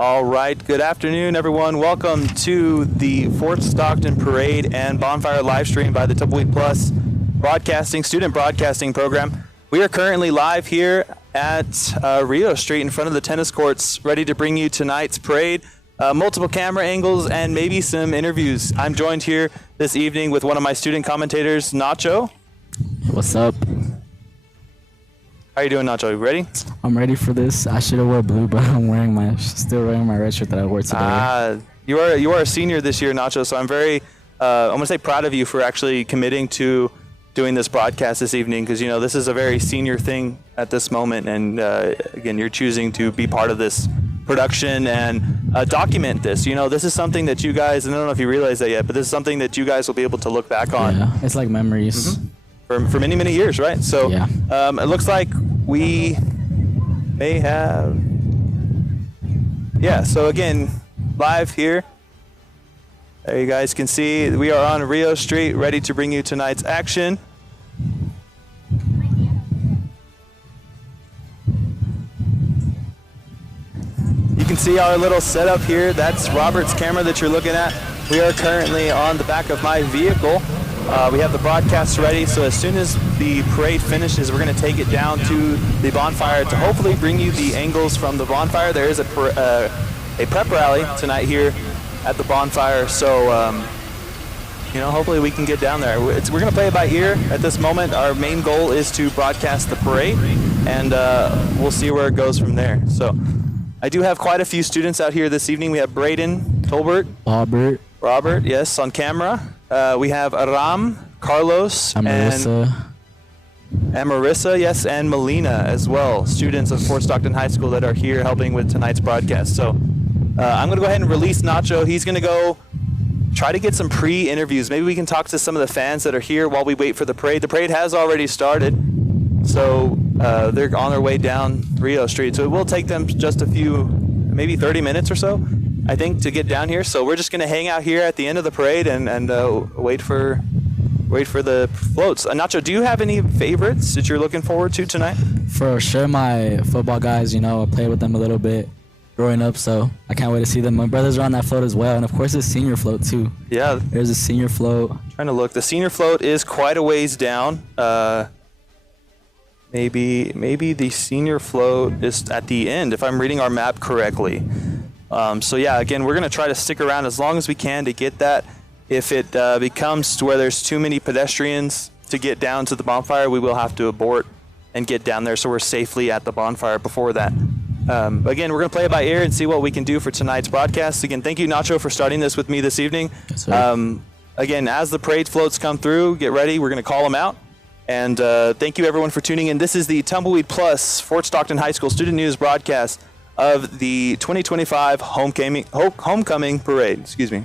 All right, good afternoon, everyone. Welcome to the 4th Stockton Parade and Bonfire live stream by the Tumbleweed Plus student broadcasting program. We are currently live here at Rio Street in front of the tennis courts, ready to bring you tonight's parade, multiple camera angles, and maybe some interviews. I'm joined here this evening with one of my student commentators, Nacho. What's up? How you doing, Nacho? You ready? I'm ready for this. I should have worn blue, but I'm still wearing my red shirt that I wore today. You are a senior this year, Nacho, so I'm very, I'm going to say proud of you for actually committing to doing this broadcast this evening, because, this is a very senior thing at this moment, and again, you're choosing to be part of this production and document this. This is something that you guys, and I don't know if you realize that yet, but this is something that you guys will be able to look back on. Yeah, it's like memories. Mm-hmm. For many, many years, right? So yeah. It looks like we may have... Yeah, so again, live here. There you guys can see we are on Rio Street, ready to bring you tonight's action. You can see our little setup here. That's Robert's camera that you're looking at. We are currently on the back of my vehicle. We have the broadcast ready, so as soon as the parade finishes, we're going to take it down to the bonfire to hopefully bring you the angles from the bonfire. There is a prep rally tonight here at the bonfire, so hopefully we can get down there. We're going to play it by ear at this moment. Our main goal is to broadcast the parade, and we'll see where it goes from there. So I do have quite a few students out here this evening. We have Braden, Tolbert, Robert, yes, on camera. We have Aram, Carlos, and Marissa, yes, and Melina as well, students of Fort Stockton High School that are here helping with tonight's broadcast. So I'm going to go ahead and release Nacho. He's going to go try to get some pre-interviews. Maybe we can talk to some of the fans that are here while we wait for the parade. The parade has already started, so they're on their way down Rio Street. So it will take them just a few, maybe 30 minutes or so, I think, to get down here. So we're just going to hang out here at the end of the parade and wait for the floats. Nacho, do you have any favorites that you're looking forward to tonight? For sure, my football guys, I played with them a little bit growing up, so I can't wait to see them. My brothers are on that float as well, and of course the senior float too. Yeah. There's a senior float. Trying to look. The senior float is quite a ways down. Maybe the senior float is at the end, if I'm reading our map correctly. So yeah, again, we're going to try to stick around as long as we can to get that. If it becomes to where there's too many pedestrians to get down to the bonfire, we will have to abort and get down there so we're safely at the bonfire before that. Again, we're going to play it by ear and see what we can do for tonight's broadcast. Again, thank you, Nacho, for starting this with me this evening. Yes, sir. Again, as the parade floats come through, get ready. We're going to call them out. And thank you, everyone, for tuning in. This is the Tumbleweed Plus Fort Stockton High School Student News broadcast of the 2025 homecoming parade. Excuse me.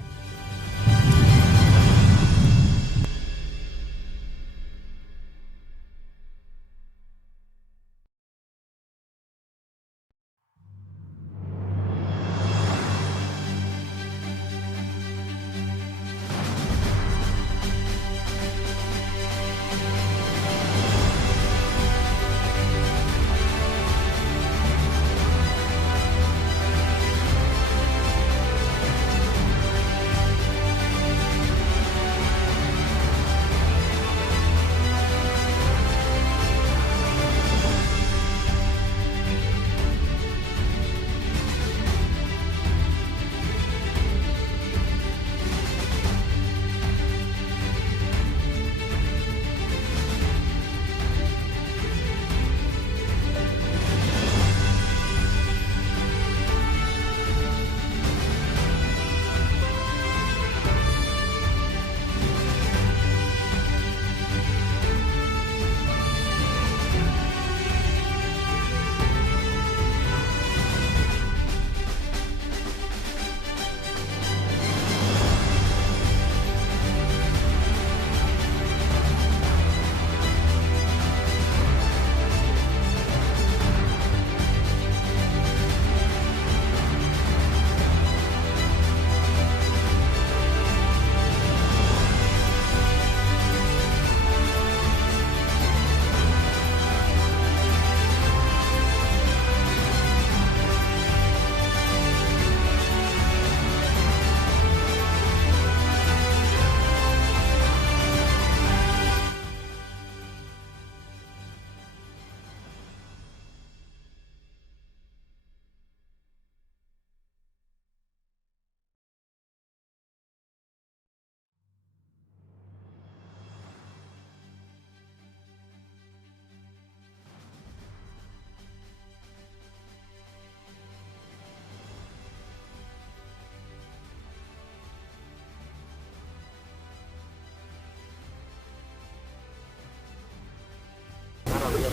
All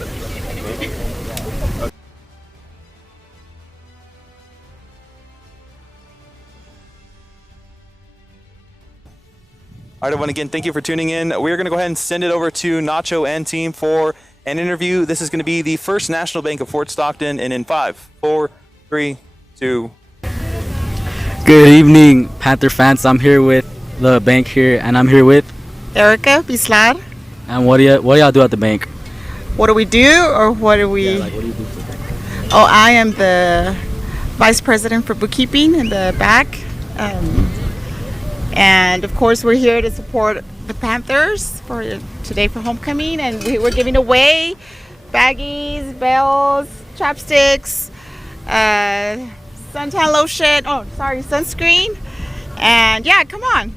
right, everyone, again, thank you for tuning in. We're going to go ahead and send it over to Nacho and team for an interview. This is going to be the First National Bank of Fort Stockton, and in 5, 4, 3, 2. Good evening, Panther fans. I'm here with the bank here, and I'm here with Erica Bislar. And what do y'all do at the bank? What do we do, or what do we? Yeah, like, what do you do for the bank? Oh, I am the vice president for bookkeeping in the back, and of course we're here to support the Panthers for today for homecoming, and we're giving away baggies, bells, chopsticks, suntan lotion. Oh, sorry, sunscreen, and yeah, come on,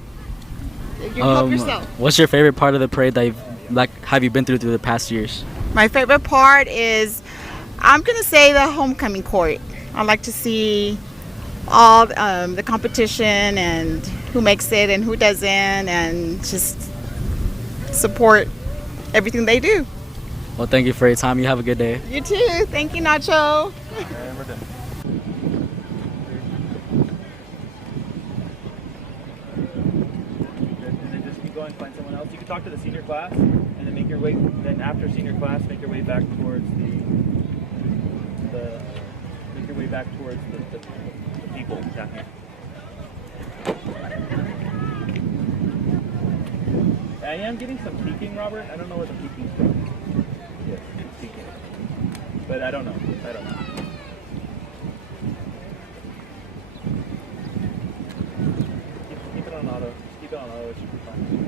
you help yourself. What's your favorite part of the parade that have you been through the past years? My favorite part is, I'm gonna say, the homecoming court. I like to see all the competition and who makes it and who doesn't, and just support everything they do. Well, thank you for your time. You have a good day. You too. Thank you, Nacho. And we're done. And then just keep going, find someone else. You can talk to the senior class, and then make your way. Then after senior class, make your way back towards the people down here. I am getting some peeking, Robert. I don't know where the peeking's from. Yes, it's peeking. But I don't know. Keep it on auto. Keep it on auto. It should be fine.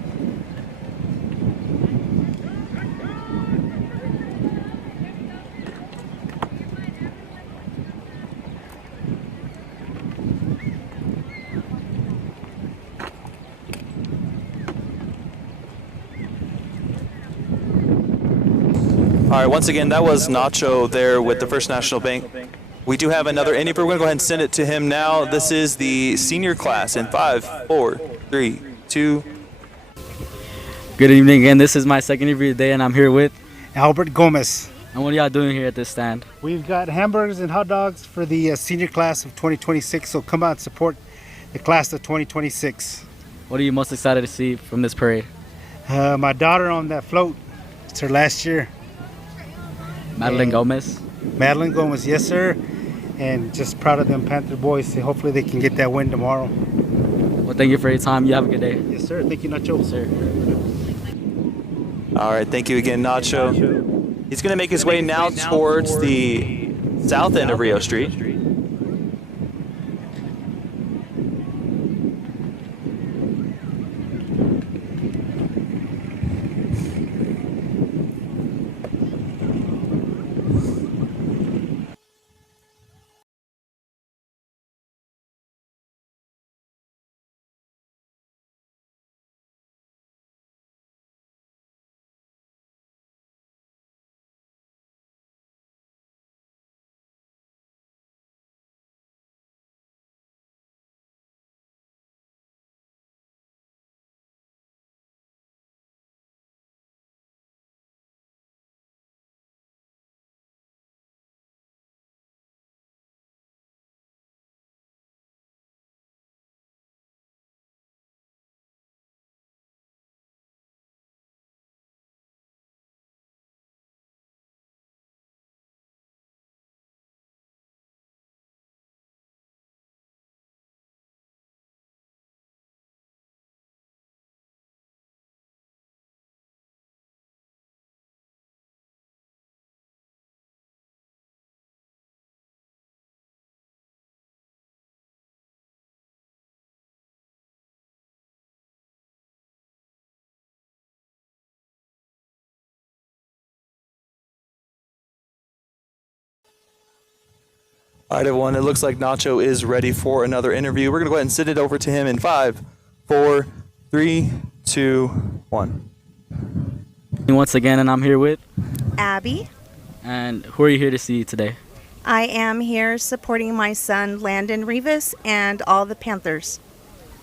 All right, once again, that was Nacho there with the First National Bank. We do have another interview. We're going to go ahead and send it to him now. This is the senior class in 5, 4, 3, 2. Good evening again. This is my second interview today, and I'm here with Albert Gomez. And what are y'all doing here at this stand? We've got hamburgers and hot dogs for the senior class of 2026, so come out and support the class of 2026. What are you most excited to see from this parade? My daughter on that float, it's her last year. Madeline Gomez. Madeline Gomez, yes sir. And just proud of them Panther boys. Hopefully they can get that win tomorrow. Well, thank you for your time. You have a good day. Yes sir, thank you Nacho. Yes, sir. All right, thank you again, Nacho. He's going to make his way now towards the south end of Rio Street. All right, everyone, it looks like Nacho is ready for another interview. We're going to go ahead and send it over to him in 5, 4, 3, 2, 1. Once again, and I'm here with. Abby. And who are you here to see today? I am here supporting my son Landon Rivas and all the Panthers.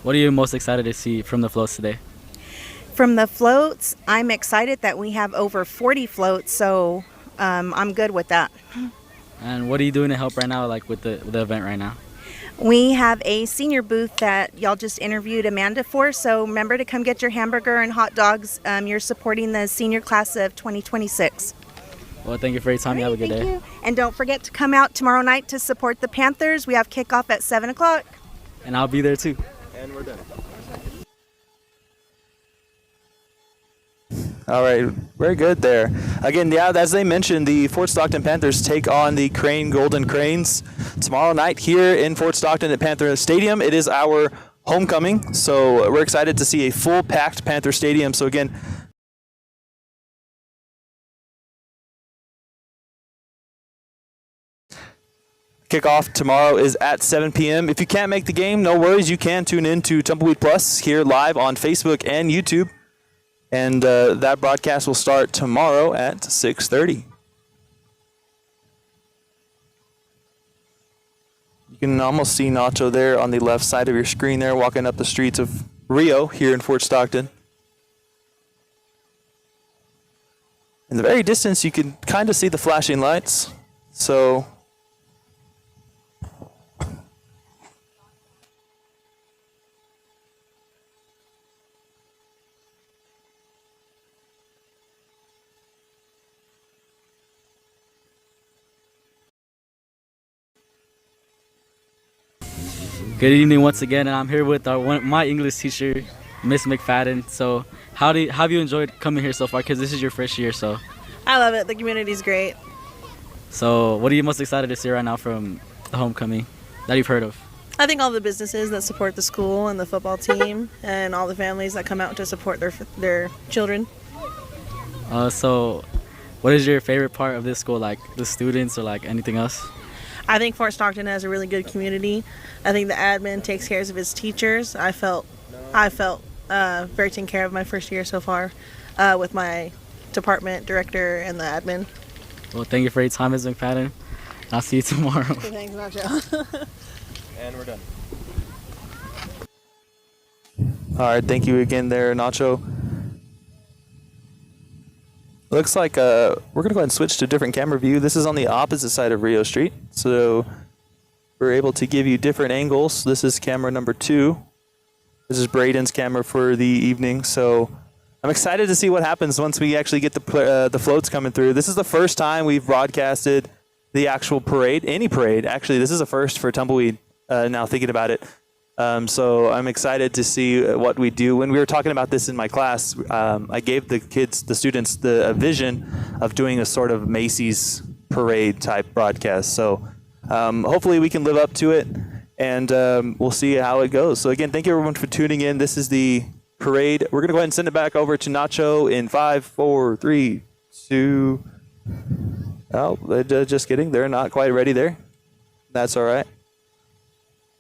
What are you most excited to see from the floats today? From the floats, I'm excited that we have over 40 floats, so I'm good with that. And what are you doing to help right now, like with the event right now? We have a senior booth that y'all just interviewed Amanda for, so remember to come get your hamburger and hot dogs. You're supporting the senior class of 2026. Well, thank you for your time. You have a good day. You. And don't forget to come out tomorrow night to support the Panthers. We have kickoff at 7 o'clock. And I'll be there too. And we're done. All right, very good there. Again, yeah, as they mentioned, the Fort Stockton Panthers take on the Crane Golden Cranes tomorrow night here in Fort Stockton at Panther Stadium. It is our homecoming, so we're excited to see a full packed Panther Stadium. So again, kickoff tomorrow is at 7 p.m. If you can't make the game, no worries. You can tune in to Tumbleweed Plus here live on Facebook and YouTube. And that broadcast will start tomorrow at 6:30. You can almost see Nacho there on the left side of your screen there, walking up the streets of Rio here in Fort Stockton. In the very distance, you can kind of see the flashing lights. So Good evening once again, and I'm here with my English teacher, Miss McFadden. So, how have you enjoyed coming here so far? Because this is your first year, so. I love it. The community's great. So, what are you most excited to see right now from the homecoming that you've heard of? I think all the businesses that support the school and the football team and all the families that come out to support their children. So, what is your favorite part of this school? Like the students or like anything else? I think Fort Stockton has a really good community. I think the admin takes care of his teachers. I felt very taken care of my first year so far with my department director and the admin. Well, thank you for your time, Ms. McFadden. I'll see you tomorrow. Thanks, Nacho. And we're done. All right, thank you again there, Nacho. Looks like we're going to go ahead and switch to a different camera view. This is on the opposite side of Rio Street, so we're able to give you different angles. This is camera number 2. This is Braden's camera for the evening, so I'm excited to see what happens once we actually get the floats coming through. This is the first time we've broadcasted the actual parade, any parade. Actually, this is a first for Tumbleweed, now thinking about it. So I'm excited to see what we do. When we were talking about this in my class, I gave the students, the vision of doing a sort of Macy's parade type broadcast. So hopefully we can live up to it, and we'll see how it goes. So again, thank you everyone for tuning in. This is the parade. We're going to go ahead and send it back over to Nacho in 5, 4, 3, 2. Oh, just kidding. They're not quite ready there. That's all right.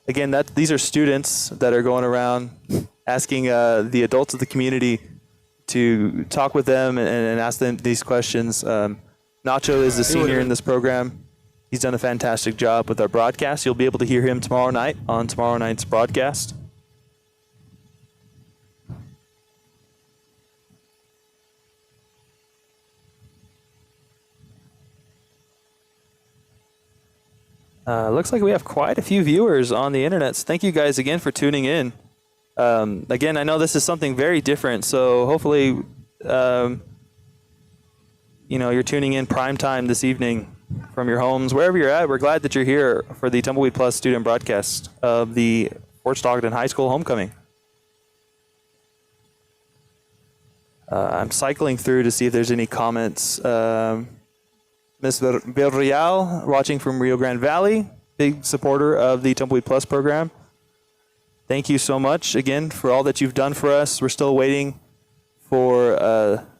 Again, these are students that are going around asking the adults of the community to talk with them and ask them these questions. Nacho is the senior in this program. He's done a fantastic job with our broadcast. You'll be able to hear him tomorrow night on tomorrow night's broadcast. Looks like we have quite a few viewers on the internet. So thank you guys again for tuning in. Again, I know this is something very different, so hopefully, you're tuning in prime time this evening from your homes, wherever you're at. We're glad that you're here for the Tumbleweed Plus student broadcast of the Fort Stockton High School homecoming. I'm cycling through to see if there's any comments. Ms. Villarreal, watching from Rio Grande Valley, big supporter of the Tumbleweed Plus program. Thank you so much again for all that you've done for us. We're still waiting for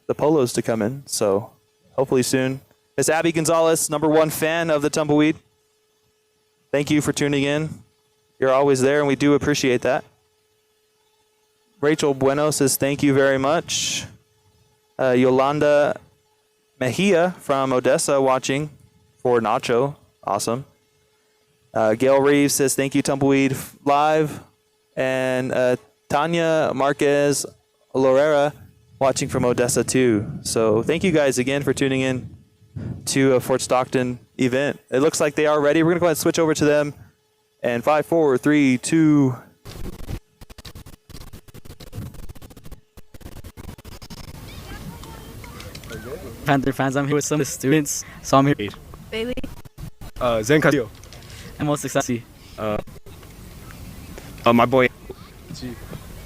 the polos to come in, so hopefully soon. Ms. Abby Gonzalez, #1 fan of the Tumbleweed. Thank you for tuning in. You're always there, and we do appreciate that. Rachel Bueno says thank you very much. Yolanda Mejia from Odessa watching for Nacho. Awesome. Gail Reeves says thank you, Tumbleweed Live. And Tanya Marquez Lorera watching from Odessa too. So thank you guys again for tuning in. to a Fort Stockton event. It looks like they are ready. We're going to go ahead and switch over to them. And 5, 4, 3, 2. Panther fans, I'm here with some of the students. So I'm here. Bailey. Zen Castillo. I'm most excited. My boy.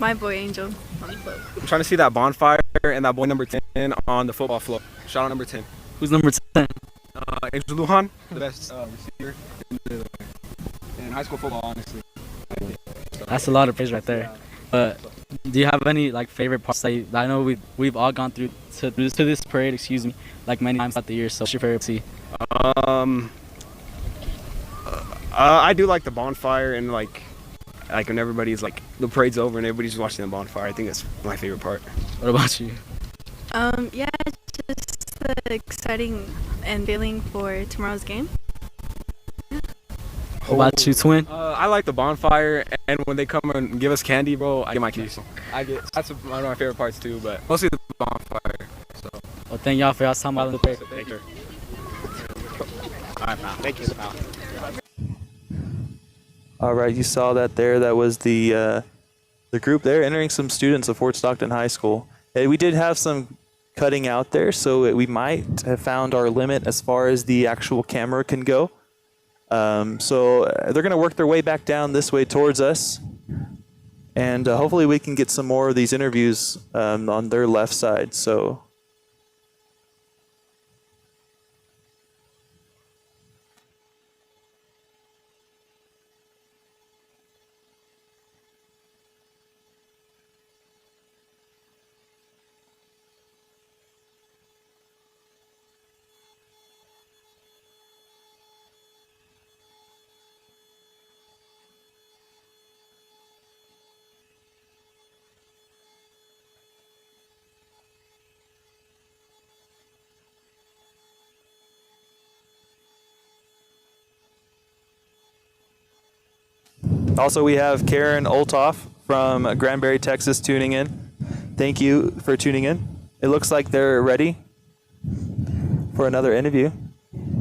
My boy Angel on the float. I'm trying to see that Bonfire and that boy number 10 on the football float. Shout out number 10. Who's number 10? Angel Lujan, the best receiver in high school football, honestly. That's a lot of praise right there. But do you have any like favorite parts that I know we've all gone through to this parade, excuse me, like many times throughout the year. So what's your favorite to see? I do like the Bonfire and like when everybody's like the parade's over and everybody's watching the Bonfire. I think that's my favorite part. What about you? Yeah, just the exciting and feeling for tomorrow's game. What about you, twin? I like the Bonfire, and when they come and give us candy, bro, I get my candy. That's one of my favorite parts too, but mostly the Bonfire. So. Well, thank y'all for y'all's time out in the parade. Thank you. All right, pal. Thank you, pal. All right, you saw that there. That was the group there entering some students of Fort Stockton High School. We did have some cutting out there, so we might have found our limit as far as the actual camera can go. So they're going to work their way back down this way towards us. And hopefully we can get some more of these interviews on their left side. So. Also, we have Karen Oltoff from Granbury, Texas, tuning in. Thank you for tuning in. It looks like they're ready for another interview.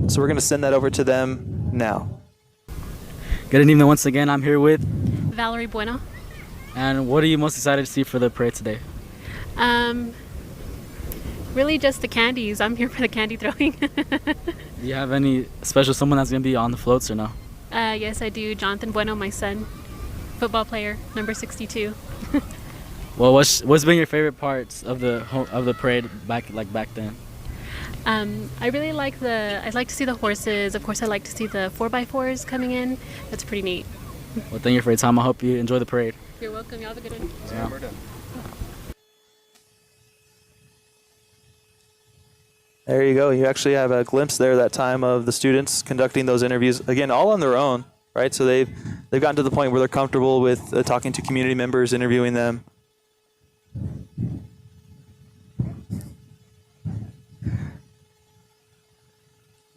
So we're going to send that over to them now. Good evening once again. I'm here with Valerie Bueno. And what are you most excited to see for the parade today? Really just the candies. I'm here for the candy throwing. Do you have any special someone that's going to be on the floats or no? Yes, I do. Jonathan Bueno, my son, football player, number 62. Well, what's been your favorite parts of the parade back then? I really like I'd like to see the horses. Of course, I like to see the 4x4s coming in. That's pretty neat. Well, thank you for your time. I hope you enjoy the parade. You're welcome. You have a good one. Yeah. There you go. You actually have a glimpse there that time of the students conducting those interviews, again, all on their own, right? So they've gotten to the point where they're comfortable with talking to community members, interviewing them.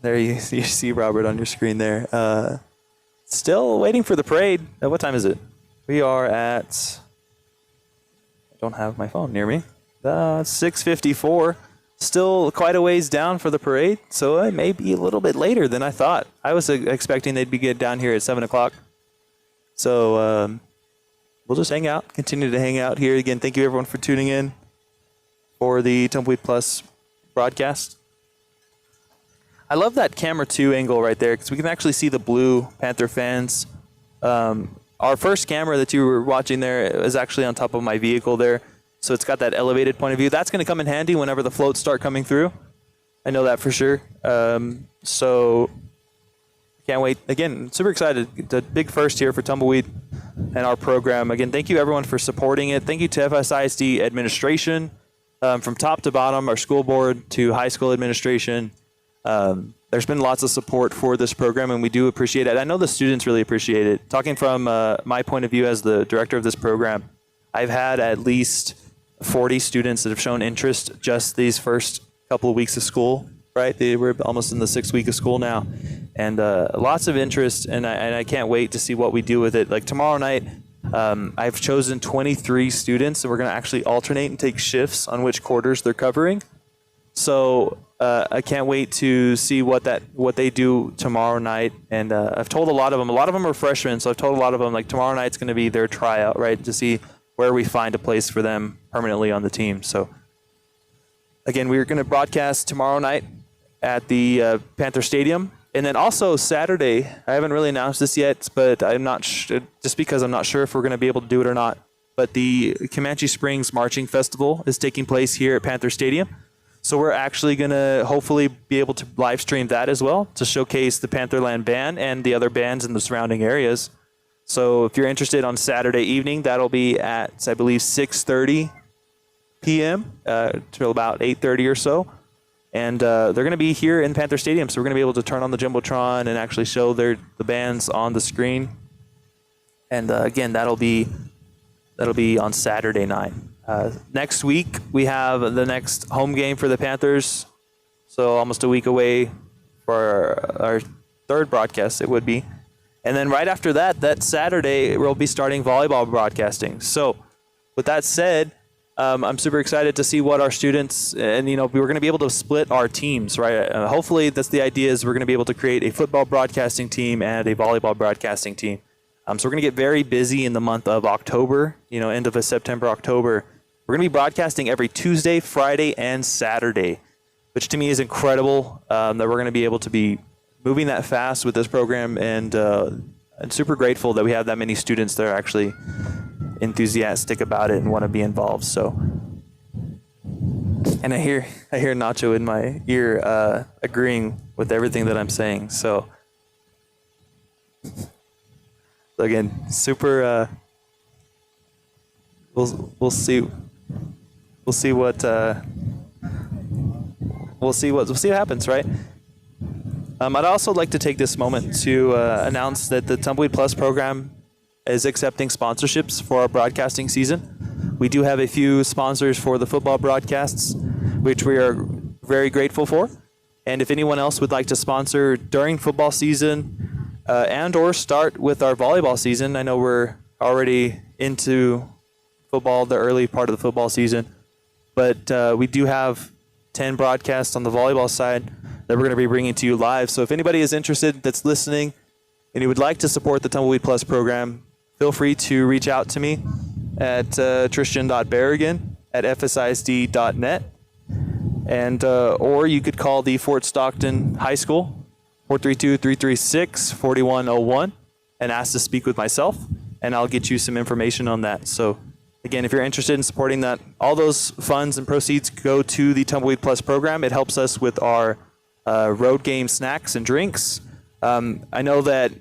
There you see Robert on your screen there. Still waiting for the parade. What time is it? We are at, I don't have my phone near me. 6:54. Still quite a ways down for the parade, so it may be a little bit later than I thought. I was expecting they'd be get down here at 7 o'clock. So we'll just hang out, continue to hang out here. Again, thank you everyone for tuning in for the Tumbleweed Plus broadcast. I love that camera 2 angle right there because we can actually see the Blue Panther fans. Our first camera that you were watching there is actually on top of my vehicle there. So it's got that elevated point of view. That's going to come in handy whenever the floats start coming through. I know that for sure. So can't wait. Again, super excited. It's a big first here for Tumbleweed and our program. Again, thank you everyone for supporting it. Thank you to FSISD administration from top to bottom, our school board to high school administration. There's been lots of support for this program, and we do appreciate it. I know the students really appreciate it. Talking from my point of view as the director of this program, I've had at least 40 students that have shown interest just these first couple of weeks of school, right? They were almost in the 6th week of school now. And lots of interest, and I can't wait to see what we do with it. Like tomorrow night, I've chosen 23 students, and we're going to actually alternate and take shifts on which quarters they're covering. So I can't wait to see what they do tomorrow night. And I've told a lot of them. A lot of them are freshmen, so I've told a lot of them like tomorrow night's going to be their tryout, right, to see where we find a place for them permanently on the team. So again, we're going to broadcast tomorrow night at the Panther Stadium. And then also Saturday, I haven't really announced this yet, but I'm not just because I'm not sure if we're going to be able to do it or not. But the Comanche Springs Marching Festival is taking place here at Panther Stadium. So we're actually going to hopefully be able to live stream that as well to showcase the Pantherland Band and the other bands in the surrounding areas. So if you're interested on Saturday evening, that'll be at, I believe, 6:30 p.m. Till about 8:30 or so. And they're going to be here in Panther Stadium, so we're going to be able to turn on the Jumbotron and actually show the bands on the screen. And again, that'll be on Saturday night. Next week, we have the next home game for the Panthers, so almost a week away for our third broadcast, it would be. And then right after that Saturday, we'll be starting volleyball broadcasting. So with that said, I'm super excited to see what our students, and we're going to be able to split our teams, right? Hopefully, that's the idea, is we're going to be able to create a football broadcasting team and a volleyball broadcasting team. So we're going to get very busy in the month of October, end of September, October. We're going to be broadcasting every Tuesday, Friday, and Saturday, which to me is incredible, that we're going to be able to be moving that fast with this program, and super grateful that we have that many students that are actually enthusiastic about it and want to be involved. So, and I hear Nacho in my ear agreeing with everything that I'm saying. So again, super. We'll see what happens, right? I'd also like to take this moment to announce that the Tumbleweed Plus program is accepting sponsorships for our broadcasting season. We do have a few sponsors for the football broadcasts, which we are very grateful for. And if anyone else would like to sponsor during football season and or start with our volleyball season, I know we're already into football, the early part of the football season, but we do have 10 broadcasts on the volleyball side that we're going to be bringing to you live. So if anybody is interested that's listening and you would like to support the Tumbleweed Plus program, feel free to reach out to me at tristan.berrigan@fsisd.net, and or you could call the Fort Stockton High School 432-336-4101 and ask to speak with myself, and I'll get you some information on that. So again, if you're interested in supporting that, all those funds and proceeds go to the Tumbleweed Plus program. It helps us with our road game snacks and drinks. I know that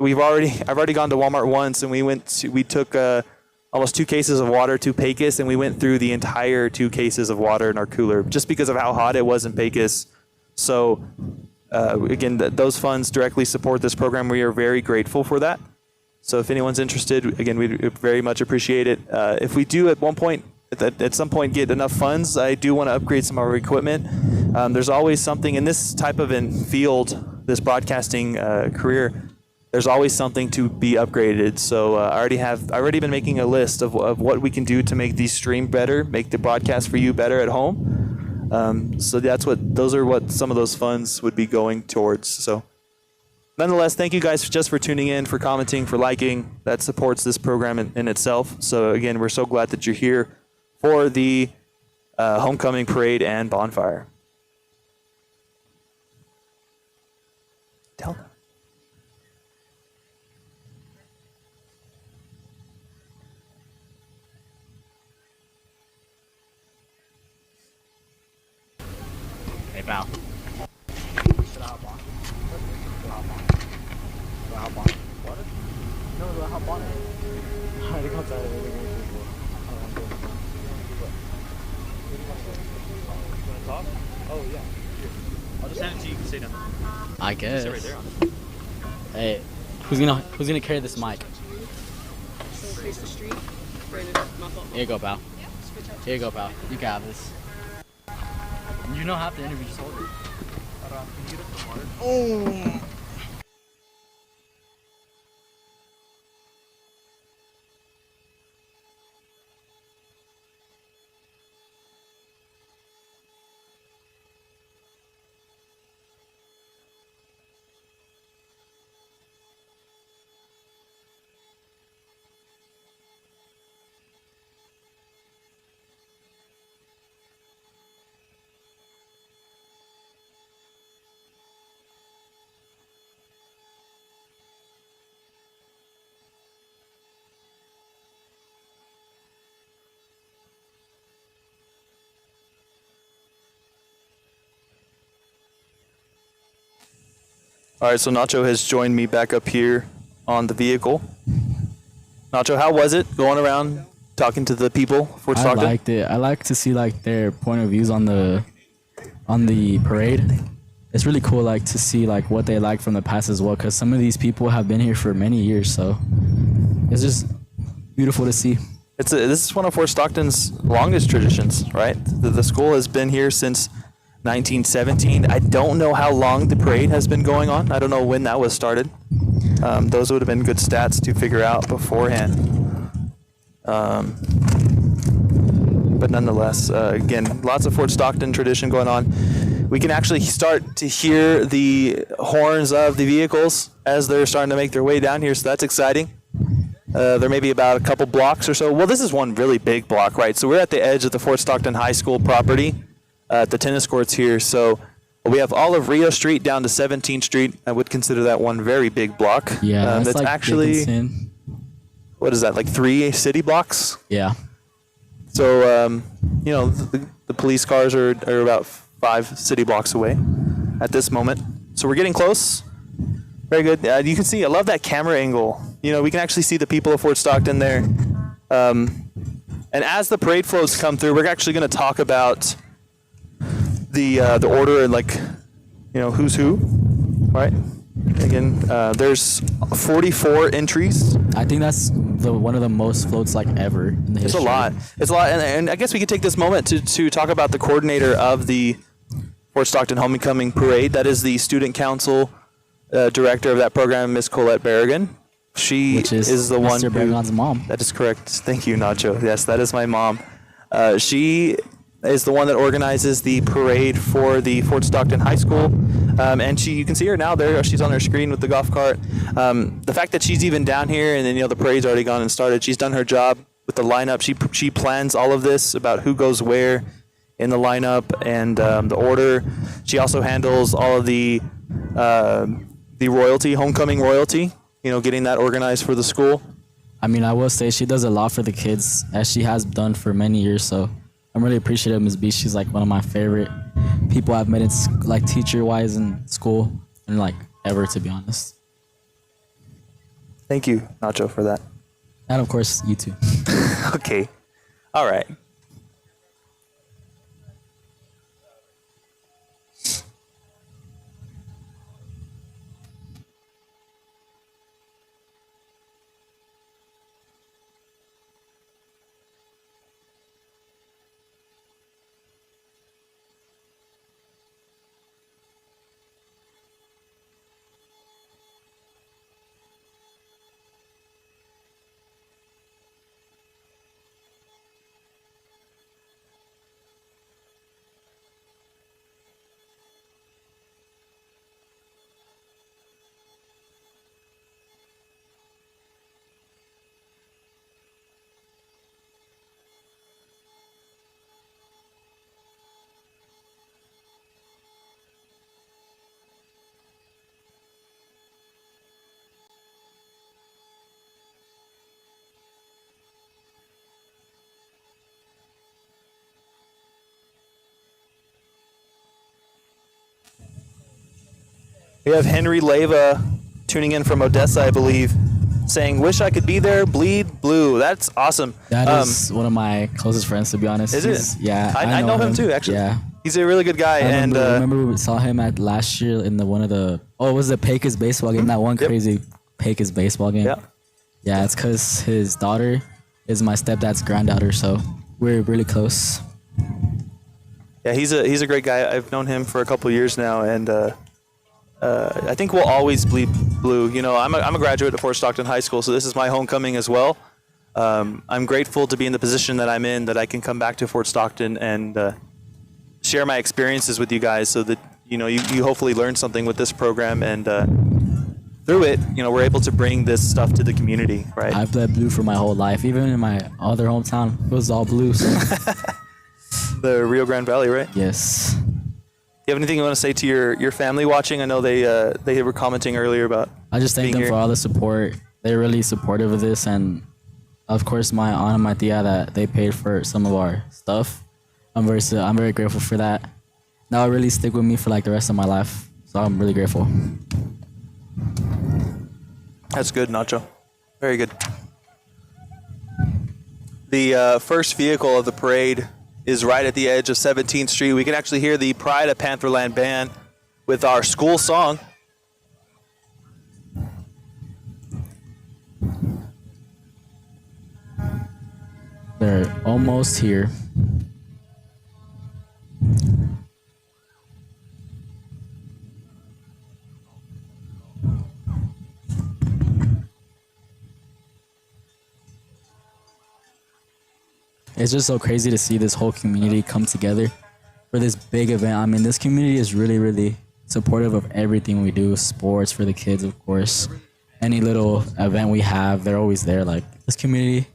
I've already gone to Walmart once, and we took almost 2 cases of water to Pecos, and we went through the entire 2 cases of water in our cooler just because of how hot it was in Pecos. So again, those funds directly support this program. We are very grateful for that. So if anyone's interested, again, we very much appreciate it. If we do at some point get enough funds, I do want to upgrade some of our equipment. There's always something in this type of field, this broadcasting career. There's always something to be upgraded. So I already been making a list of what we can do to make the stream better, make the broadcast for you better at home. So those are what some of those funds would be going towards. So nonetheless, thank you guys just for tuning in, for commenting, for liking. That supports this program in itself. So again, we're so glad that you're here for the homecoming parade and bonfire. Tell them. Hey, pal. Oh yeah. I'll just hand it to you. You can sit down. I guess. Sit right there on it. Hey, who's gonna carry this mic? Across the street. Here you go, pal. Here you go, pal. You can have this. You don't have to interview, just hold it. Oh. All right, so Nacho has joined me back up here on the vehicle. Nacho, how was it going around talking to the people for Stockton? I liked it. I like to see like their point of views on the parade. It's really cool like to see like what they like from the past as well, because some of these people have been here for many years, so it's just beautiful to see. This is one of Fort Stockton's longest traditions, right? The school has been here since 1917. I don't know how long the parade has been going on. I don't know when that was started. Those would have been good stats to figure out beforehand. But nonetheless, again, lots of Fort Stockton tradition going on. We can actually start to hear the horns of the vehicles as they're starting to make their way down here, so that's exciting. There may be about a couple blocks or so. Well, this is one really big block, right? So we're at the edge of the Fort Stockton High School property at the tennis courts here. So we have all of Rio Street down to 17th Street. I would consider that one very big block. Yeah, that's like actually, Dickinson. what is that, like 3 city blocks? Yeah. So, you know, the police cars are about 5 city blocks away at this moment. So we're getting close. Very good. You can see, I love that camera angle. You know, we can actually see the people of Fort Stockton there. And as the parade floats come through, we're actually going to talk about the order and, like, you know, who's who, right? Again, there's 44 entries. I think that's one of the most floats like ever in the history. It's a lot. It's a lot, and I guess we could take this moment to talk about the coordinator of the Fort Stockton Homecoming Parade. That is the student council director of that program, Miss Colette Berrigan. She is the one Mr. Berrigan's mom. That is correct. Thank you, Nacho. Yes, that is my mom. She is the one that organizes the parade for the Fort Stockton High School. And you can see her now there. She's on her screen with the golf cart. The fact that she's even down here and then, you know, the parade's already gone and started, she's done her job with the lineup. She plans all of this about who goes where in the lineup and the order. She also handles all of the royalty, homecoming royalty, you know, getting that organized for the school. I mean, I will say she does a lot for the kids, as she has done for many years, so I'm really appreciative of Ms. B. She's like one of my favorite people I've met, it's like teacher-wise in school and like ever, to be honest. Thank you, Nacho, for that. And of course, you too. Okay. All right. We have Henry Leva tuning in from Odessa, I believe, saying, "Wish I could be there, bleed blue." That's awesome. That is one of my closest friends, to be honest. Is it? Yeah. I know him too, actually. Yeah. He's a really good guy. I remember we saw him at last year in one of the, it was the Pecos baseball game, that one crazy Pecos baseball game. Yeah. Yeah, it's because his daughter is my stepdad's granddaughter, so we're really close. Yeah, he's a great guy. I've known him for a couple years now, and I think we'll always bleed blue. You know, I'm a graduate of Fort Stockton High School, so this is my homecoming as well. I'm grateful to be in the position that I'm in, that I can come back to Fort Stockton and share my experiences with you guys, so that, you know, you hopefully learn something with this program, and through it, you know, we're able to bring this stuff to the community, right? I've bled blue for my whole life. Even in my other hometown, it was all blue. So. The Rio Grande Valley, right? Yes. Do you have anything you want to say to your family watching? I know they were commenting earlier about. I just thank them here. for all the support. They're really supportive of this, and of course my aunt and my tia, that they paid for some of our stuff. I'm very grateful for that. That will really stick with me for like the rest of my life. So I'm really grateful. That's good, Nacho. Very good. The first vehicle of the parade is right at the edge of 17th Street. We can actually hear the Pride of Pantherland band with our school song. They're almost here. It's just so crazy to see this whole community come together for this big event. I mean, this community is really, really supportive of everything we do. Sports for the kids, of course. Any little event we have, they're always there. Like, this community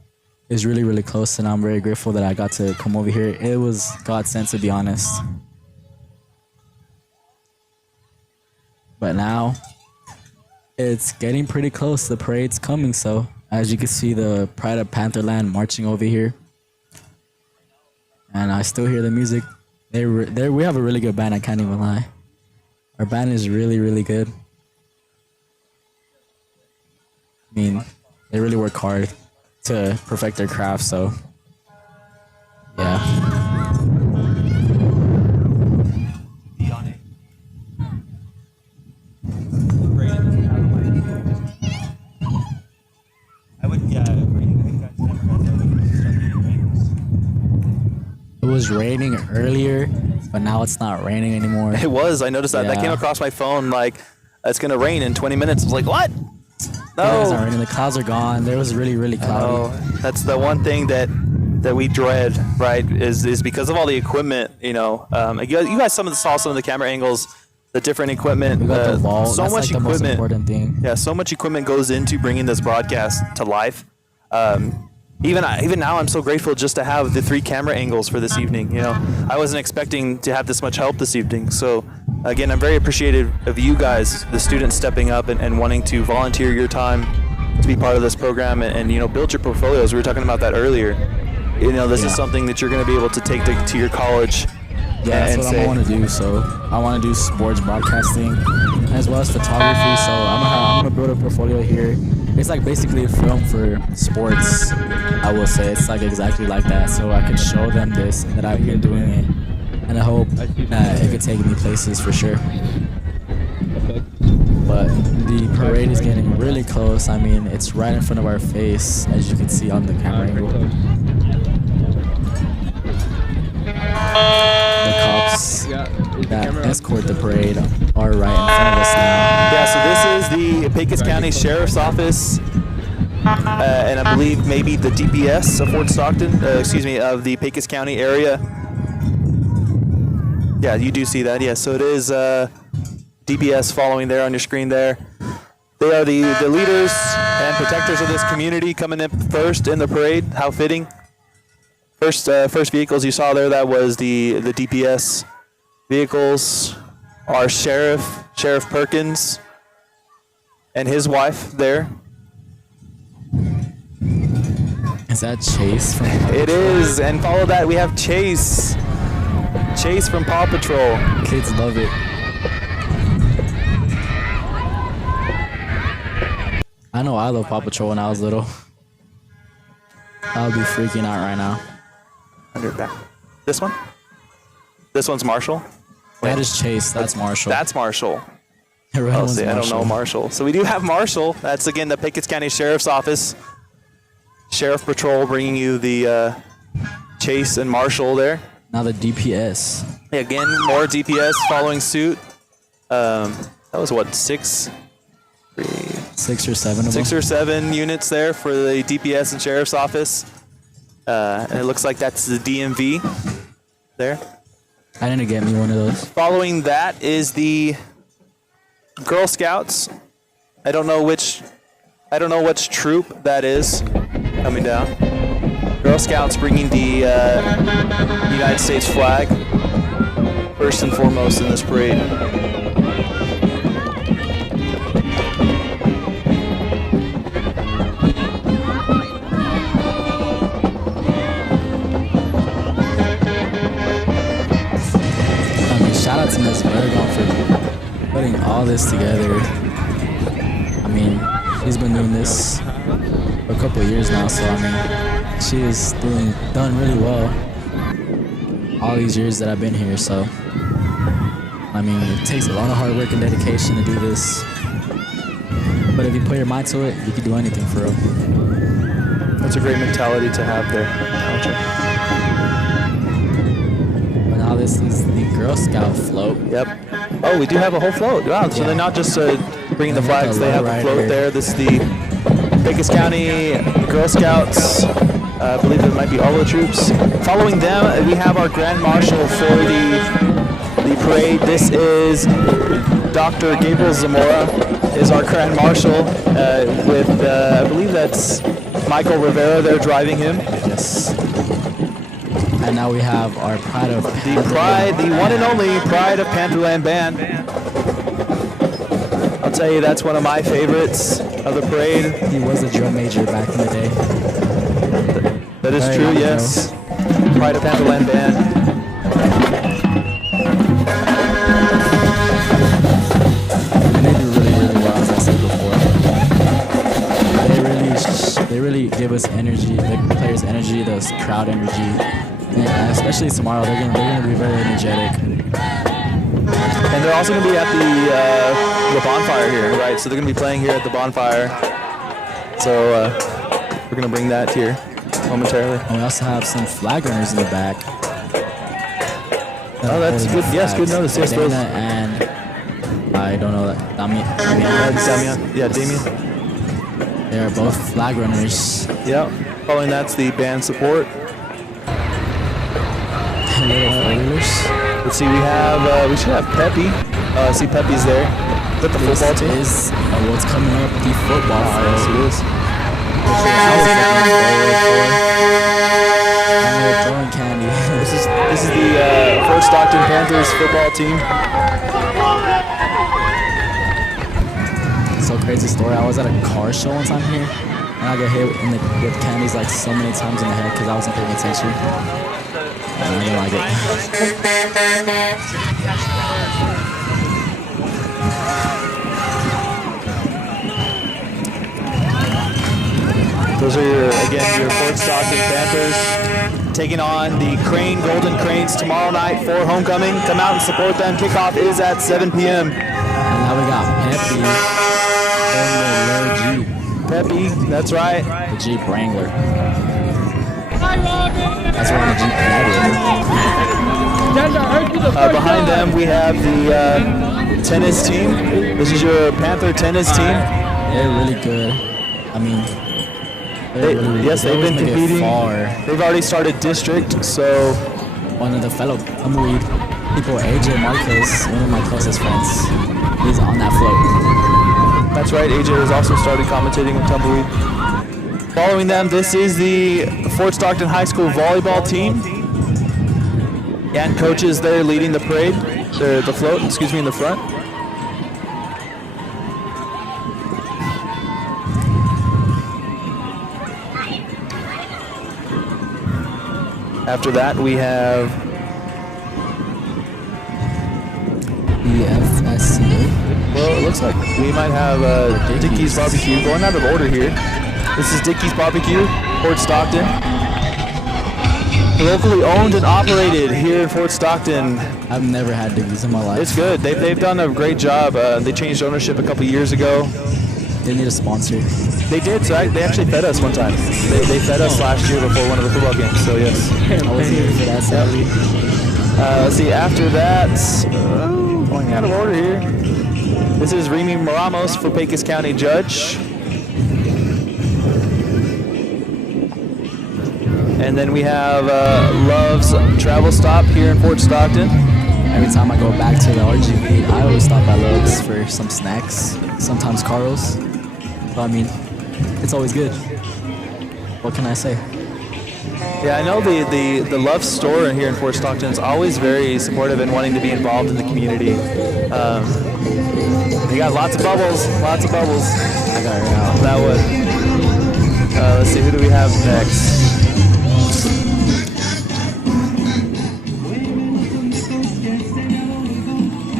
is really, really close, and I'm very grateful that I got to come over here. It was God sent, to be honest. But now, it's getting pretty close. The parade's coming, so as you can see, the Pride of Pantherland marching over here. And I still hear the music. We have a really good band, I can't even lie. Our band is really, really good. I mean, they really work hard to perfect their craft, so yeah. It was raining earlier, but now it's not raining anymore. It was. I noticed that. Yeah. That came across my phone like, it's going to rain in 20 minutes. I was like, what? No. It's not raining. The clouds are gone. There was really, really cloudy. Oh, that's the one thing that we dread, right? Is because of all the equipment. You know, you guys saw some of the camera angles, the different equipment. We got the vault. So That's much like the most equipment. important thing. Yeah, so much equipment goes into bringing this broadcast to life. Even now, I'm so grateful just to have the 3 camera angles for this evening. You know, I wasn't expecting to have this much help this evening. So, again, I'm very appreciative of you guys, the students, stepping up and wanting to volunteer your time to be part of this program and you know, build your portfolios. We were talking about that earlier. You know, this is something that you're going to be able to take to your college. Yeah, that's what I want to do. So I want to do sports broadcasting as well as photography. So I'm gonna build a portfolio here. It's like basically a film for sports. I will say it's like exactly like that. So I could show them this and that I've been doing it, and I hope that it could take me places for sure. But the parade is getting really close. I mean, it's right in front of our face, as you can see on the camera angle. The cops that escort the parade are right in front of us now. Yeah, so this is the Pecos County Sheriff's Office, and I believe maybe the DPS of Fort Stockton, of the Pecos County area. Yeah, you do see that. Yeah, so it is DPS following there on your screen there. They are the leaders and protectors of this community coming in first in the parade. How fitting. First vehicles you saw there, that was the DPS vehicles. Our Sheriff Perkins, and his wife there. Is that Chase from Paw It Patrol? is, and follow that we have Chase from Paw Patrol. Kids love it. I know I love Paw Patrol when I was little. I would be freaking out right now. Under back. This one? This one's Marshall? That is Chase. That's Marshall. That's Marshall. The red one's See, I don't know Marshall. So we do have Marshall. That's, again, the Pecos County Sheriff's Office. Sheriff Patrol bringing you the Chase and Marshall there. Now the DPS. Yeah, again, more DPS following suit. That was what, 6 or 7 of them? 6 or 7 units there for the DPS and Sheriff's Office. And it looks like that's the DMV there. I didn't get me one of those. Following that is the Girl Scouts. I don't know which troop that is coming down. Girl Scouts bringing the United States flag first and foremost in this parade. Shout out to Ms. Bergon for putting all this together. for a couple of years now. So I mean, she has done really well all these years that I've been here. So I mean, it takes a lot of hard work and dedication to do this. But if you put your mind to it, you can do anything for real. That's a great mentality to have there. But now this is the Girl Scout float. Yep. Oh, we do have a whole float. Wow, so they're not just bringing the flags, they have a float there. This is the Pecos County Girl Scouts. I believe it might be all the troops. Following them, we have our Grand Marshal for the parade. This is Dr. Gabriel Zamora is our Grand Marshal with, I believe that's Michael Rivera there driving him. Yes. And now we have our Pride of the one and only Pride of Pantherland Band. I'll tell you, that's one of my favorites of the parade. He was a drum major back in the day. That is true, yes. Pride of Pantherland Band. And they do really, really well, as I said before. They really give us energy, the players' energy, the crowd energy. And especially tomorrow, they're gonna be very energetic. And they're also gonna be at the Bonfire here, right? So they're gonna be playing here at the Bonfire. So we're gonna bring that here momentarily. And we also have some flag runners in the back. Oh, that's good. Yes, good notice. Yes, Dana and I don't know that. Damian. Yeah, Damien. They are both flag runners. Yep. Following that's the band support. Let's see, we should have Peppy. I see Peppy's there. Is that the football team? Is what's coming up, the football field. Yes, it is. Throwing candy. This is the Fort Stockton Panthers football team. So crazy story. I was at a car show one time here, and I got hit with candies like so many times in the head because I wasn't paying attention. And I didn't like it. Those are your Fort Stockton Panthers taking on the Golden Cranes tomorrow night for homecoming. Come out and support them. Kickoff is at 7 p.m. And now we got Peppy in the Jeep. Peppy, that's right. The Jeep Wrangler. That's right, the Jeep Wrangler. Behind them we have the tennis team. This is your Panther tennis team. They're really good. I mean, they've been competing. They've already started district, so one of the fellow tumbleweed people, AJ Marquez, one of my closest friends, he's on that float. That's right, AJ has also started commentating with tumbleweed. Following them, this is the Fort Stockton High School volleyball team. And coaches there leading the parade, the float, in the front. After that, we have the FSCA. Well, it looks like we might have Dickie's Barbecue. Going out of order here. This is Dickie's Barbecue, Fort Stockton. Locally owned and operated here in Fort Stockton. I've never had Dickie's in my life. It's good. They've done a great job. They changed ownership a couple years ago. They need a sponsor. They did. So they actually fed us one time. They fed us last year before one of the football games. So yes. I wasn't here for that, sadly. Let's see. After that, going out of order here. This is Remy Ramos for Pecos County Judge. And then we have Love's Travel Stop here in Fort Stockton. Every time I go back to the RGV, I always stop at Love's for some snacks, sometimes Carl's. So, I mean, it's always good. What can I say? Yeah, I know the Love store here in Fort Stockton is always very supportive and wanting to be involved in the community. They got lots of bubbles. I got it out. That one. Let's see, who do we have next?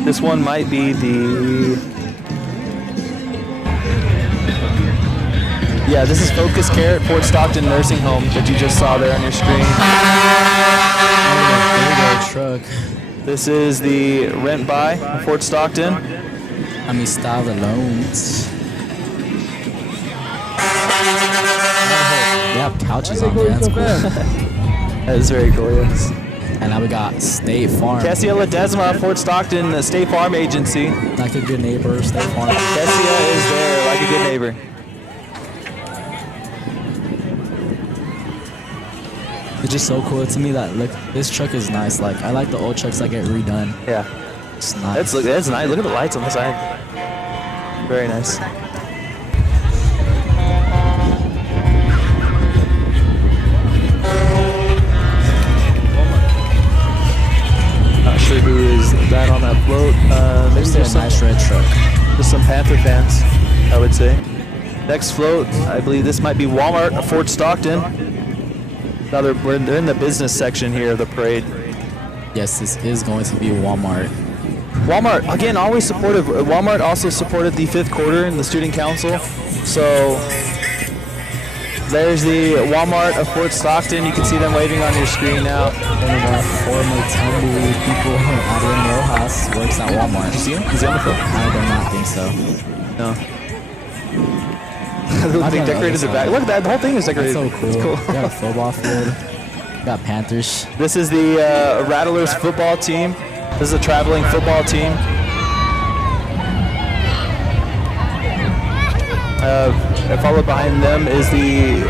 This one might be the Yeah, this is Focus Care at Fort Stockton Nursing Home that you just saw there on your screen. Truck. This is the Rent By at Fort Stockton. Amistad Loans. They have couches on there. That's cool. That is very cool, yes. And now we got State Farm. Kessia Ledesma, Fort Stockton State Farm Agency. Like a good neighbor, State Farm. Kessia is there like a good neighbor. It's just so cool to me that, look, this truck is nice. Like, I like the old trucks that get redone. Yeah. It's nice. That's nice. Look at the lights on the side. Very nice. Not sure who is that on that float. Maybe There's a nice red truck. Just some Panther fans, I would say. Next float, I believe this might be Walmart of Fort Stockton. Now they're in the business section here of the parade. Yes, this is going to be Walmart. Walmart, again, always supportive. Walmart also supported the 5th quarter in the student council. So there's the Walmart of Fort Stockton. You can see them waving on your screen now. One of our former tumbleweed people, Adrian Rojas, works at Walmart. Did you see him? Is he on the floor? I do not think so. No. They decorated the back. Look at that. The whole thing is decorated. That's so cool. It's cool. We got a football field. We got Panthers. This is the Rattlers football team. This is a traveling football team. And followed behind them is the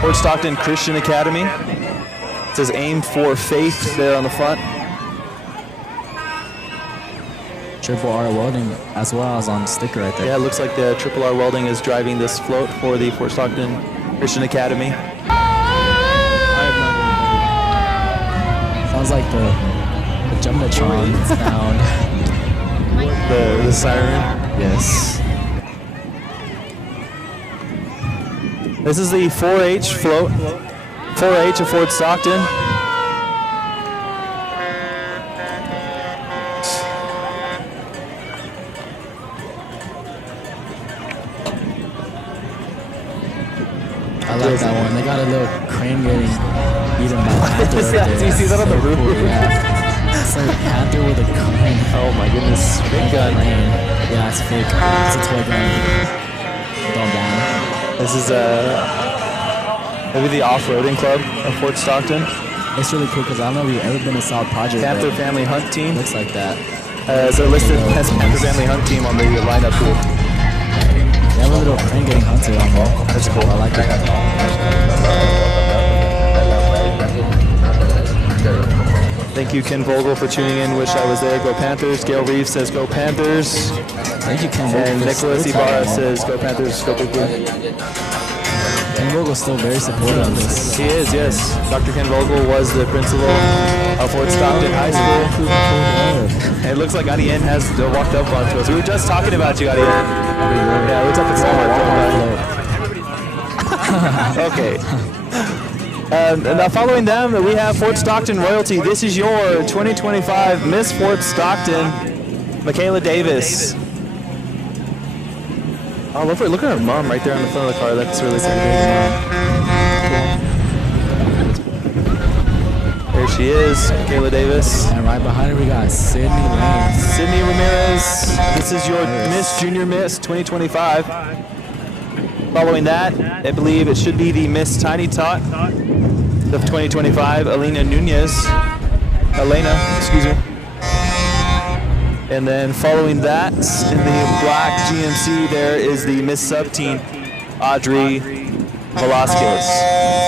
Fort Stockton Christian Academy. It says Aim for Faith there on the front. Triple R Welding as well as on the sticker right there. Yeah, it looks like the Triple R Welding is driving this float for the Fort Stockton Christian Academy. Sounds like the Jumbotron sound. The siren. Yes. This is the 4-H float. 4-H of Fort Stockton. I like that one. They got a little crane getting eaten by a panther right there. Do you see that on the roof? Cool, yeah. It's like a panther with a gun. Oh my goodness. Big gun. Yeah, it's fake. It's a toy gun. Don't ban it. This is maybe the off-roading club of Fort Stockton. It's really cool because I don't know if you've ever been to South Project. Panther but Family Hunt Team. looks like that. So listed as Panther Family Hunt Team on the lineup here. They have a little crane getting hunted on there. That's cool. I like that. Thank you, Ken Vogel, for tuning in. Wish I was there. Go Panthers. Gail Reeves says go Panthers. Thank you, Ken Vogel. And for Nicholas this Ibarra time. says go Panthers. Go Big Blue. Ken Vogel's still very supportive of this. He is, yes. Dr. Ken Vogel was the principal of Fort Stockton High School. It looks like Adien has walked up onto us. We were just talking about you, Adien. Yeah, we talked about Okay. Now following them, we have Fort Stockton royalty. This is your 2025 Miss Fort Stockton, Michaela Davis. Oh, look at her mom right there on the front of the car. That's really pretty. Cool. There she is, Michaela Davis. And right behind her, we got Sydney Lane. Sydney Ramirez. This is your Miss Junior Miss 2025. Following that, I believe it should be the Miss Tiny Tot of 2025, Elena, excuse me. And then following that, in the black GMC, there is the Miss Sub Team, Audrey Velasquez.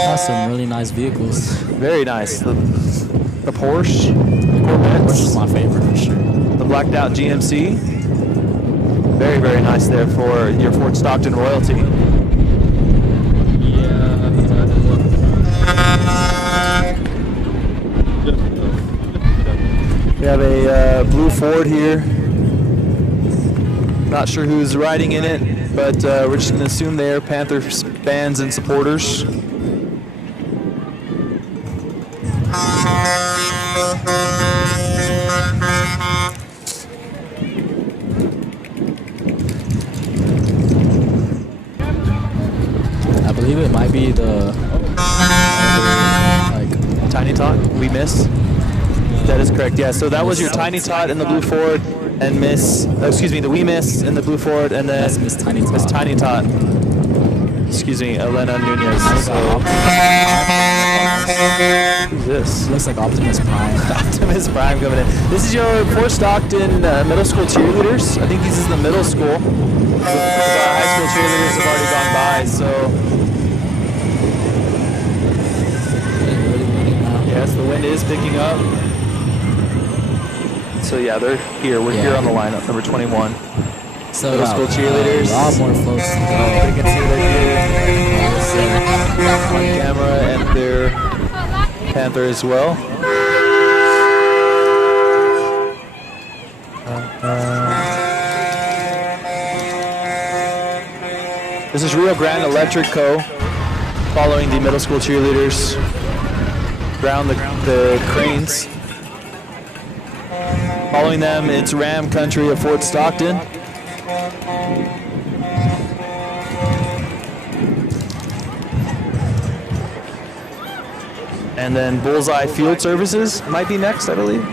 That's some really nice vehicles. Very nice. The Porsche, Corvette. Porsche is my favorite for sure. The blacked out GMC. Very, very nice there for your Fort Stockton royalty. We have a blue Ford here. Not sure who's riding in it, but we're just going to assume they are Panther fans and supporters. be the like Tiny Tot, we missed. That is correct. Yeah. So that was your Tiny Tot in the blue Ford, and Miss. Excuse me, the We Miss in the blue Ford, and then that's Miss Tiny Tot. Miss Tiny Tot. Excuse me, Elena Nunez. So, who's this? Looks like Optimus Prime. Optimus Prime coming in. This is your Fort Stockton middle school cheerleaders. I think this is the middle school. The high school cheerleaders have already gone by, so. Yes, the wind is picking up. So yeah, they're here. We're here on the lineup, number 21. So middle school cheerleaders. A lot more folks to go. They can see they're here on camera, and their Panther as well. This is Rio Grande Electric Co. following the middle school cheerleaders around the cranes. Following them, it's Ram Country of Fort Stockton. And then Bullseye Field Services might be next, I believe.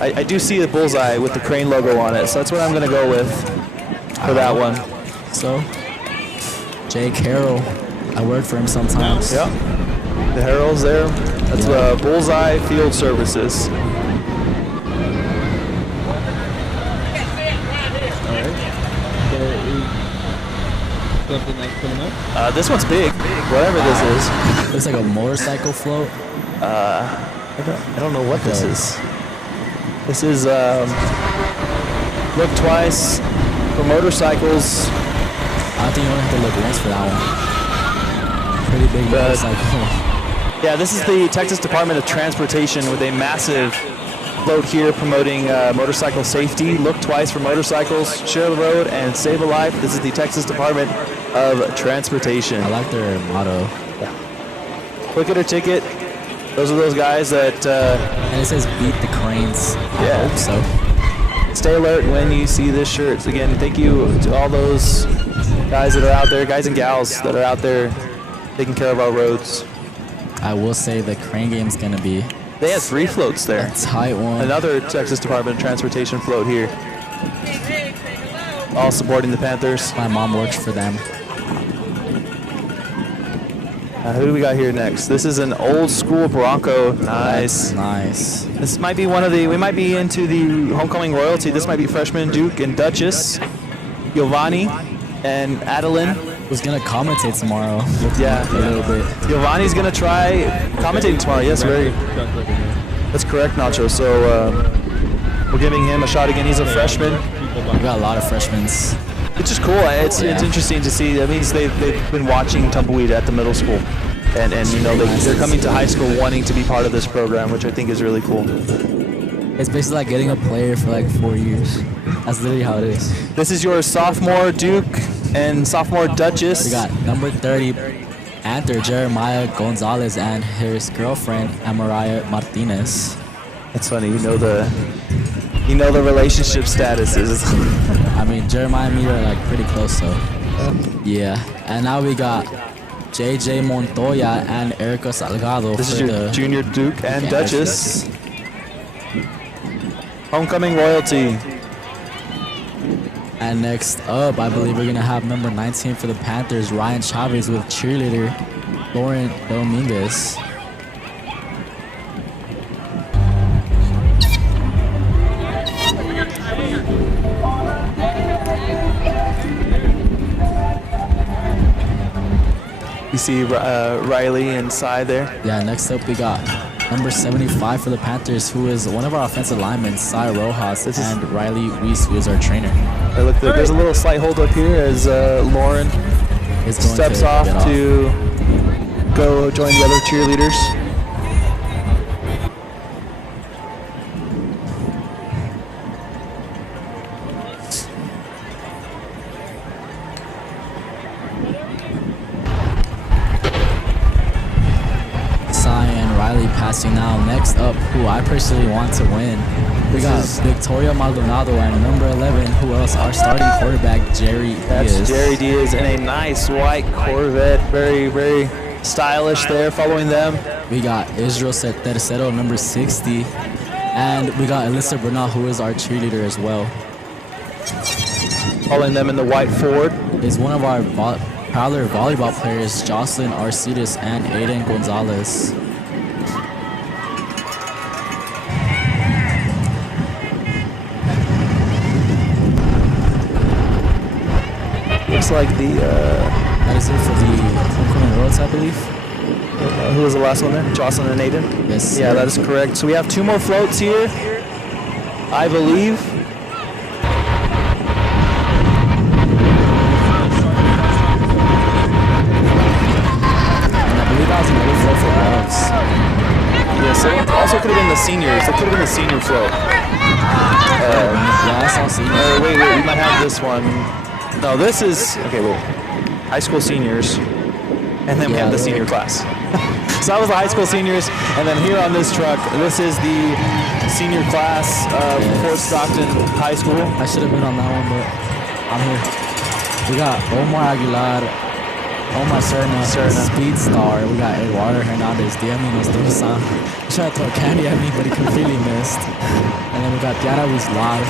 I do see the Bullseye with the crane logo on it, so that's what I'm going to go with for that one. So, Jake Harrell, I work for him sometimes. Yep. The Herald's there. That's Bullseye Field Services. This one's big, whatever this is. Looks like a motorcycle float. I don't know what this is. This is look twice for motorcycles. I think you only have to look once for that one. Pretty big motorcycle. Yeah, this is the Texas Department of Transportation with a massive float here promoting motorcycle safety. Look twice for motorcycles, share the road, and save a life. This is the Texas Department of Transportation. I like their motto. Look at her ticket. Those are those guys that... and it says beat the cranes. I hope so. Stay alert when you see this shirt. Again, thank you to all those guys that are out there, guys and gals that are out there taking care of our roads. I will say the crane game's going to be... They have 3 floats there. A tight one. Another Texas Department of Transportation float here. All supporting the Panthers. My mom works for them. Who do we got here next? This is an old school Bronco. Nice. That's nice. This might be one of the, we might be into the homecoming royalty. This might be freshman Duke and Duchess, Giovanni, and Adeline. Who's going to commentate tomorrow. Yeah. A little bit. Giovanni's going to try commentating tomorrow. Yes, that's correct, Nacho. So we're giving him a shot again. He's a freshman. We got a lot of freshmen. Which is cool. It's interesting to see. That means they've been watching tumbleweed at the middle school, and you know they're coming to high school wanting to be part of this program, which I think is really cool. It's basically like getting a player for like 4 years. That's literally how it is. This is your sophomore Duke and sophomore Duchess. We got number 30 Anther Jeremiah Gonzalez and his girlfriend Amariah Martinez. That's funny. You know the relationship statuses. I mean, Jeremiah and me are like pretty close, so yeah. And now we got JJ Montoya and Erica Salgado. This is your junior Duke and Duchess. Homecoming royalty. And next up, I believe we're gonna have number 19 for the Panthers, Ryan Chavez, with cheerleader Lauren Dominguez. You see Riley inside there. Yeah, next up we got number 75 for the Panthers, who is one of our offensive linemen, Cy Rojas, and Riley Weiss, who is our trainer. Hey, look, there's a little slight hold up here as Lauren steps off to go join the other cheerleaders. rally pass you now. Next up, who I personally want to win, we got Victoria Maldonado and number 11, who else? Our starting quarterback, Jerry That's Diaz. Jerry Diaz in a nice white Corvette. Very, very stylish there, following them. We got Israel Tercero, number 60. And we got Alyssa Bernal, who is our cheerleader as well. Following them in the white Ford is one of our Prowler volleyball players, Jocelyn Arcides and Aiden Gonzalez. Looks like that is it for the homecoming roads, I believe. Who was the last one there? Jocelyn and Aiden? Yes. Yeah, that is correct. So we have 2 more floats here, I believe. And I believe that was another float for girls. Yes, it also could have been the seniors. It could have been the senior float. Yeah, I saw seniors. Wait, we might have this one. No, this is, okay, wait. High school seniors. And then we have the senior class. So that was the high school seniors, and then here on this truck, this is the senior class of Fort Stockton High School. I should have been on that one, but I'm here. We got Omar Aguilar, Omar Serna, Speed Star. We got Eduardo Hernandez, Diego Nostroza. He tried to throw candy at me, but he completely missed. And then we got Tiara Wislar,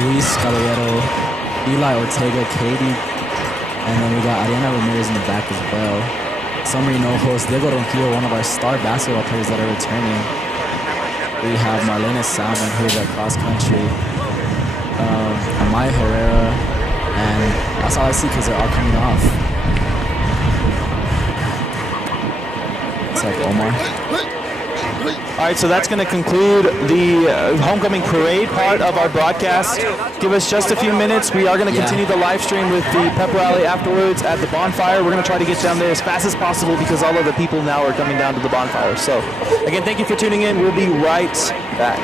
Luis Caballero, Eli Ortega, Katie, and then we got Ariana Ramirez in the back as well. Summary no host, Diego Ronquillo, one of our star basketball players that are returning. We have Marlena Salmon, who's at cross country. Amaya Herrera, and that's all I see because they're all coming off. What's up, Omar? All right, so that's going to conclude the homecoming parade part of our broadcast. Give us just a few minutes. We are going to continue the live stream with the pep rally afterwards at the bonfire. We're going to try to get down there as fast as possible because all of the people now are coming down to the bonfire. So, again, thank you for tuning in. We'll be right back.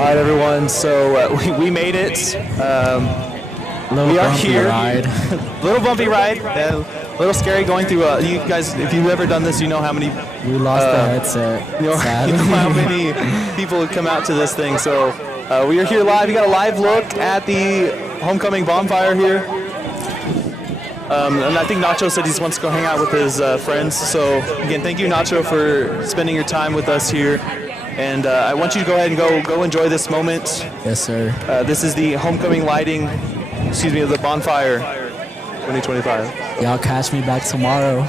All right, everyone. So we made it. We are here. Little bumpy ride. A little scary going through. You guys, if you've ever done this, you know how many. We lost the headset. You know how many people come out to this thing. So we are here live. We got a live look at the homecoming bonfire here. And I think Nacho said he wants to go hang out with his friends. So again, thank you, Nacho, for spending your time with us here. And I want you to go ahead and go enjoy this moment. Yes, sir. This is the homecoming lighting, of the bonfire 2025. Y'all catch me back tomorrow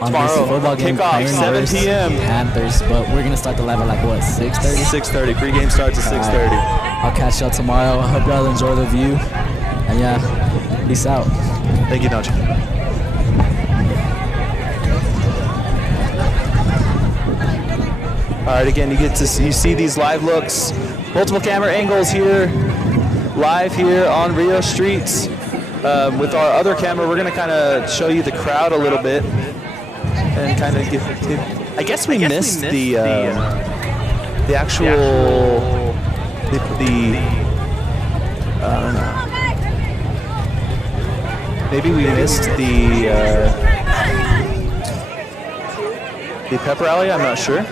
on this football game. Kickoff, 7 p.m. Panthers, but we're gonna start the live at like what, 6:30? 6:30. Pre-game starts at 6:30. I'll catch y'all tomorrow. I hope y'all enjoy the view. And yeah, peace out. Thank you, Nacho. All right, again, you see these live looks, multiple camera angles here, live here on Rio Streets. With our other camera, we're gonna kind of show you the crowd a little bit and kind of give. I guess we missed the actual maybe we missed the pep rally. I'm not sure.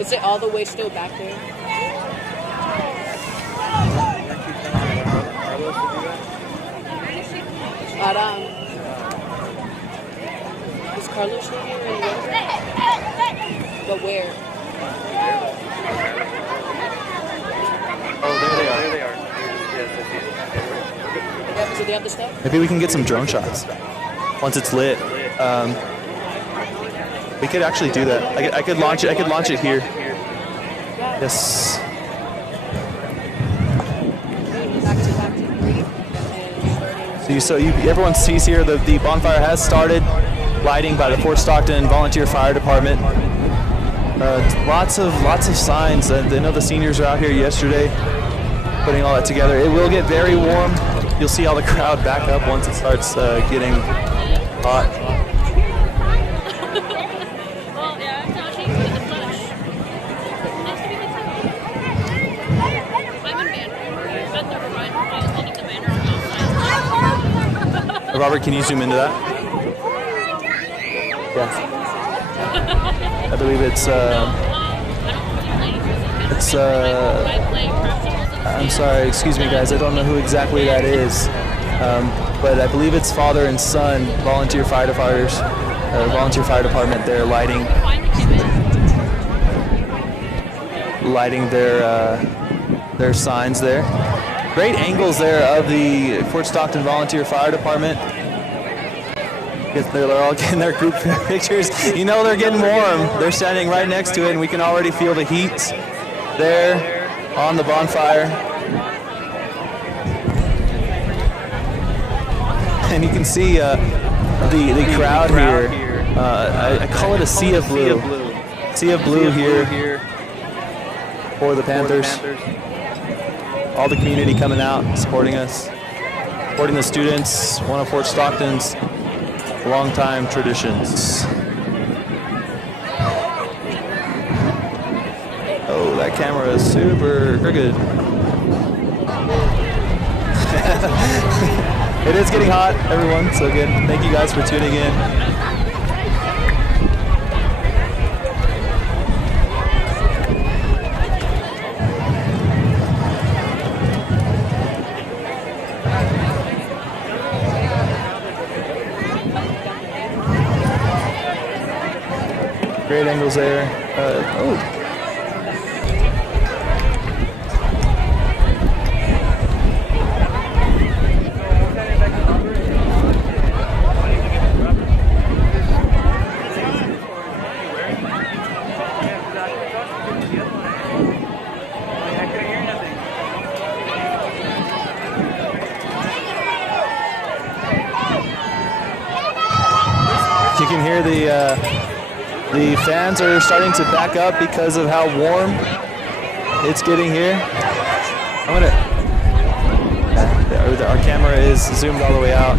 Is it all the way still back there? Is Carlos still here in But where? Oh, there they are. Yeah, so they have the stuff? Maybe we can get some drone shots once it's lit. We could actually do that. I could launch it. I could launch it here. Yes. So everyone sees here the bonfire has started. Lighting by the Fort Stockton Volunteer Fire Department. Lots of signs. I know the seniors are out here yesterday, putting all that together. It will get very warm. You'll see all the crowd back up once it starts getting hot. Robert, can you zoom into that? Yeah. I believe I'm sorry, excuse me guys, I don't know who exactly that is. But I believe it's father and son, volunteer firefighters, volunteer fire department. They're lighting their signs there. Great angles there of the Fort Stockton Volunteer Fire Department. They're all getting their group pictures. You know they're getting warm. They're standing right next to it, and we can already feel the heat there on the bonfire. And you can see the crowd here. I call it a sea of blue. Sea of blue here for the Panthers. All the community coming out, supporting us, supporting the students, one of Fort Stockton's longtime traditions. Oh, that camera is super crooked. It is getting hot, everyone, so again, thank you guys for tuning in. Great angles there. You can hear the The fans are starting to back up because of how warm it's getting here. Our camera is zoomed all the way out.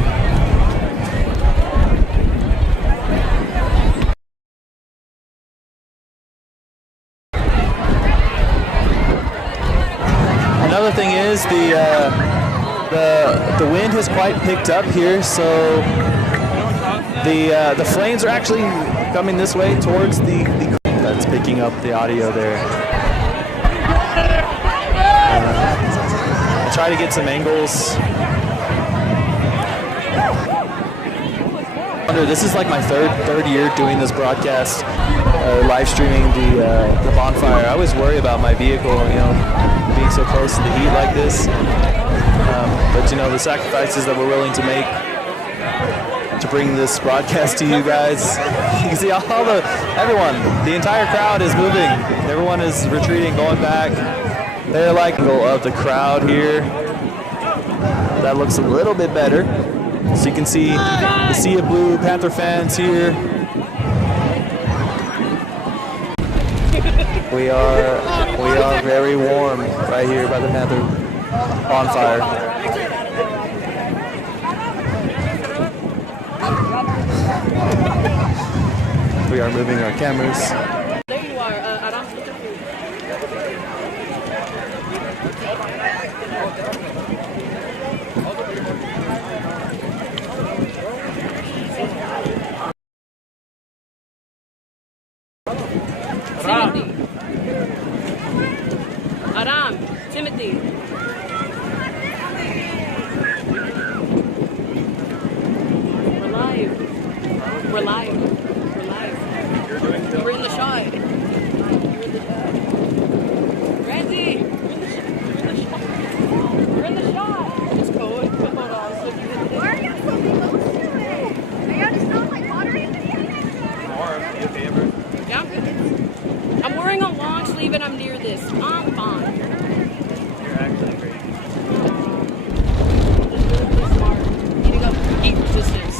Another thing is the wind has quite picked up here, so the flames are actually coming this way towards the that's picking up the audio there. I'll try to get some angles. This is like my third year doing this broadcast, live streaming the bonfire. I always worry about my vehicle, being so close to the heat like this. But the sacrifices that we're willing to make to bring this broadcast to you guys. You can see everyone, the entire crowd is moving. Everyone is retreating, going back. They're like of the crowd here. That looks a little bit better. So you can see the sea of blue Panther fans here. We are very warm right here by the Panther bonfire. We are moving our cameras. There you are, Aram. Aram, Timothy. We're live. We're live. We're live. We're in the shot. We're in the shot. Randy! We're in the shot. It's cold. Hold on. Why are you so close to it? Are you just not like watering the Yeah, I'm good. I'm wearing a long sleeve and I'm near this. I'm fine. You're actually great. This is really smart. Eating up heat resistance.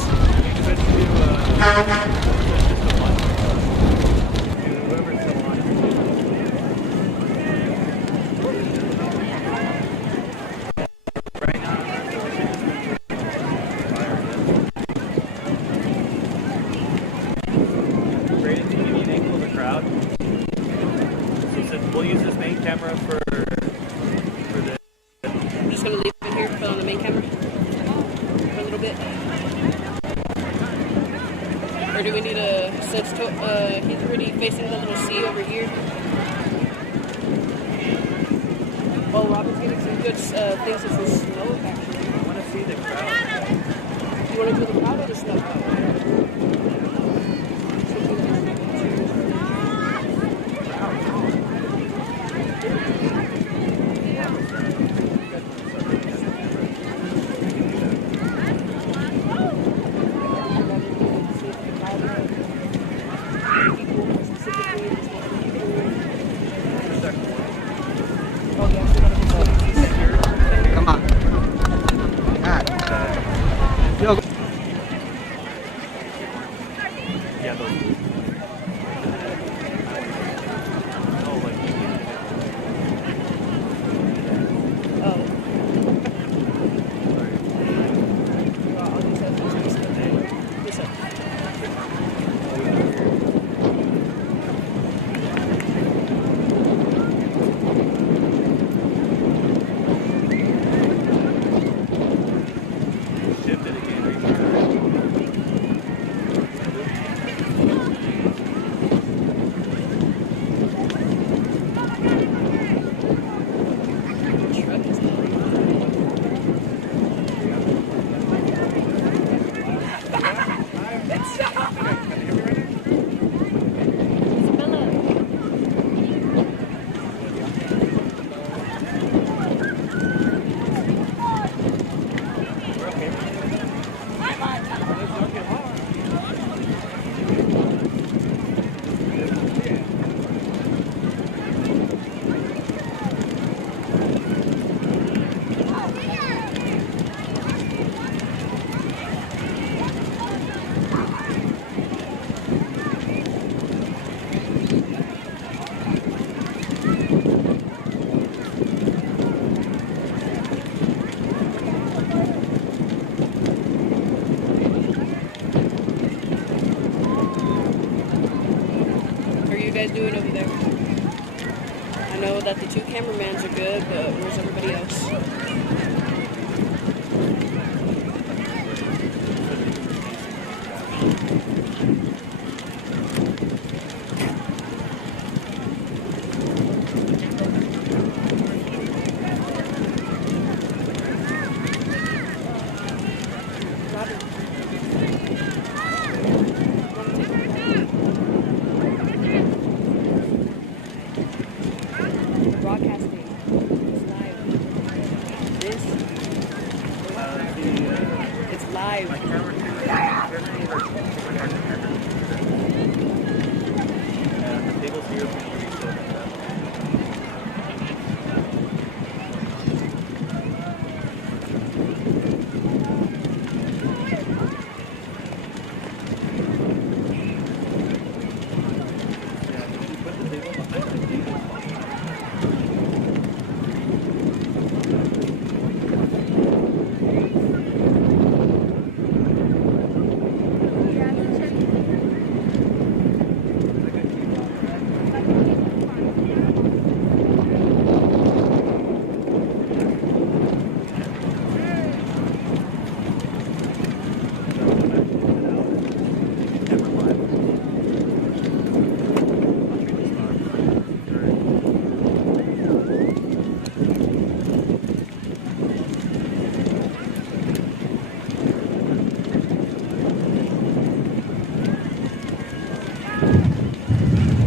We'll use this main camera for the. I'm just gonna leave it here on the main camera for a little bit. Or do we need since he's already facing the little sea over here. Oh, Robin's getting some good things with the snow actually. I want to see the crowd. You want to do the crowd or the snow? guys doing over there? I know that the 2 cameramans are good, but where's everybody else? Broadcasting. It's live. This. It's live.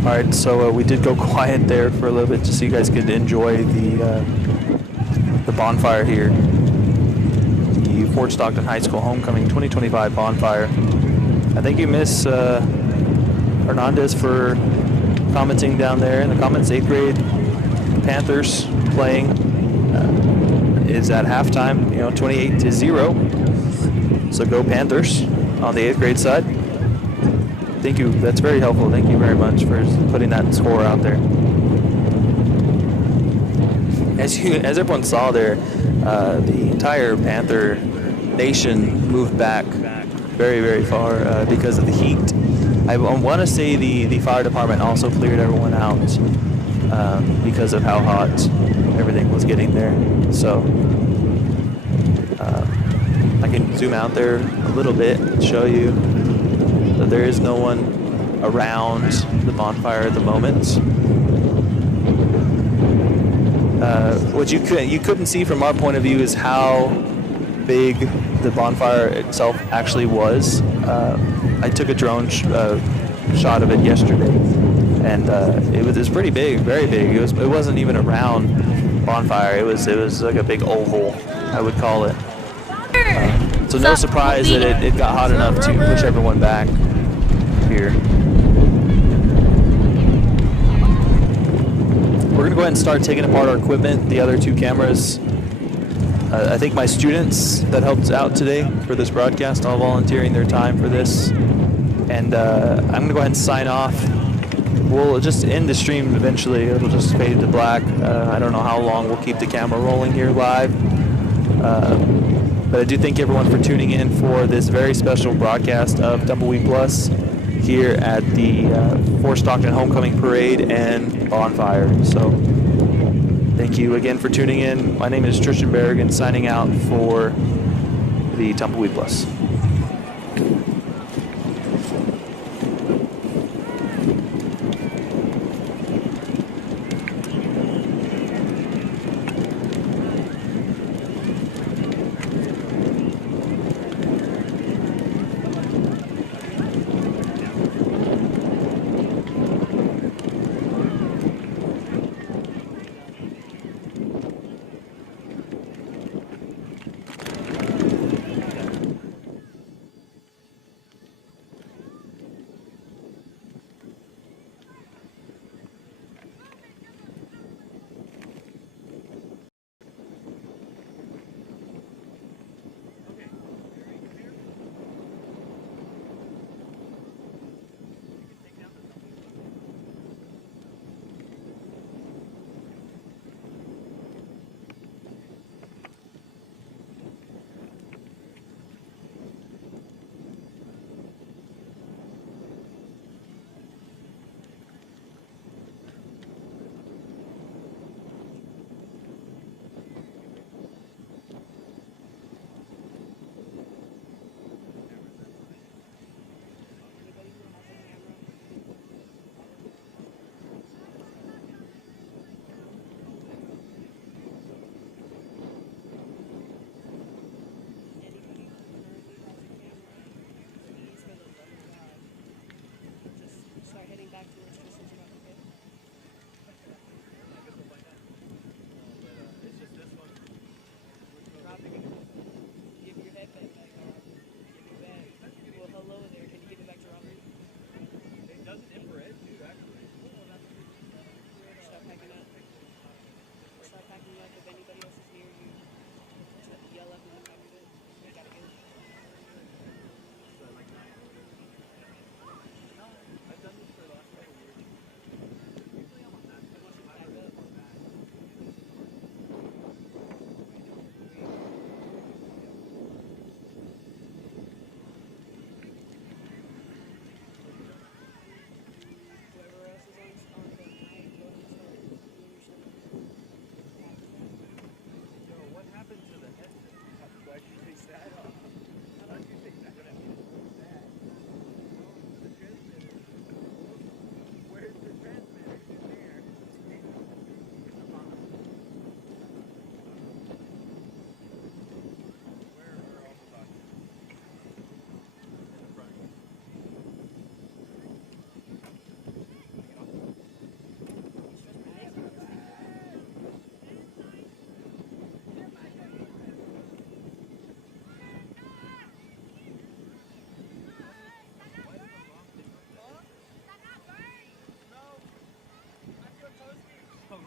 All right, so we did go quiet there for a little bit just so you guys could enjoy the bonfire here. The Fort Stockton High School Homecoming 2025 bonfire. I thank you, Miss Hernandez, for commenting down there in the comments. 8th grade Panthers playing is at halftime, 28-0. So go Panthers on the 8th grade side. Thank you. That's very helpful. Thank you very much for putting that score out there. As everyone saw there, the entire Panther Nation moved back very, very far because of the heat. I want to say the fire department also cleared everyone out because of how hot everything was getting there. So I can zoom out there a little bit and show you. So there is no one around the bonfire at the moment. What you couldn't see from our point of view is how big the bonfire itself actually was. I took a drone shot of it yesterday, and it was pretty big, very big. It wasn't even a round bonfire. It was like a big oval, I would call it. So no surprise that it got hot enough to push everyone back here. We're going to go ahead and start taking apart our equipment, the other 2 cameras. I think my students that helped out today for this broadcast, all volunteering their time for this. And I'm going to go ahead and sign off. We'll just end the stream eventually. It'll just fade to black. I don't know how long we'll keep the camera rolling here live. But I do thank everyone for tuning in for this very special broadcast of Tumbleweed Plus here at the Fort Stockton Homecoming Parade and Bonfire. So thank you again for tuning in. My name is Tristan Berrigan, signing out for the Tumbleweed Plus.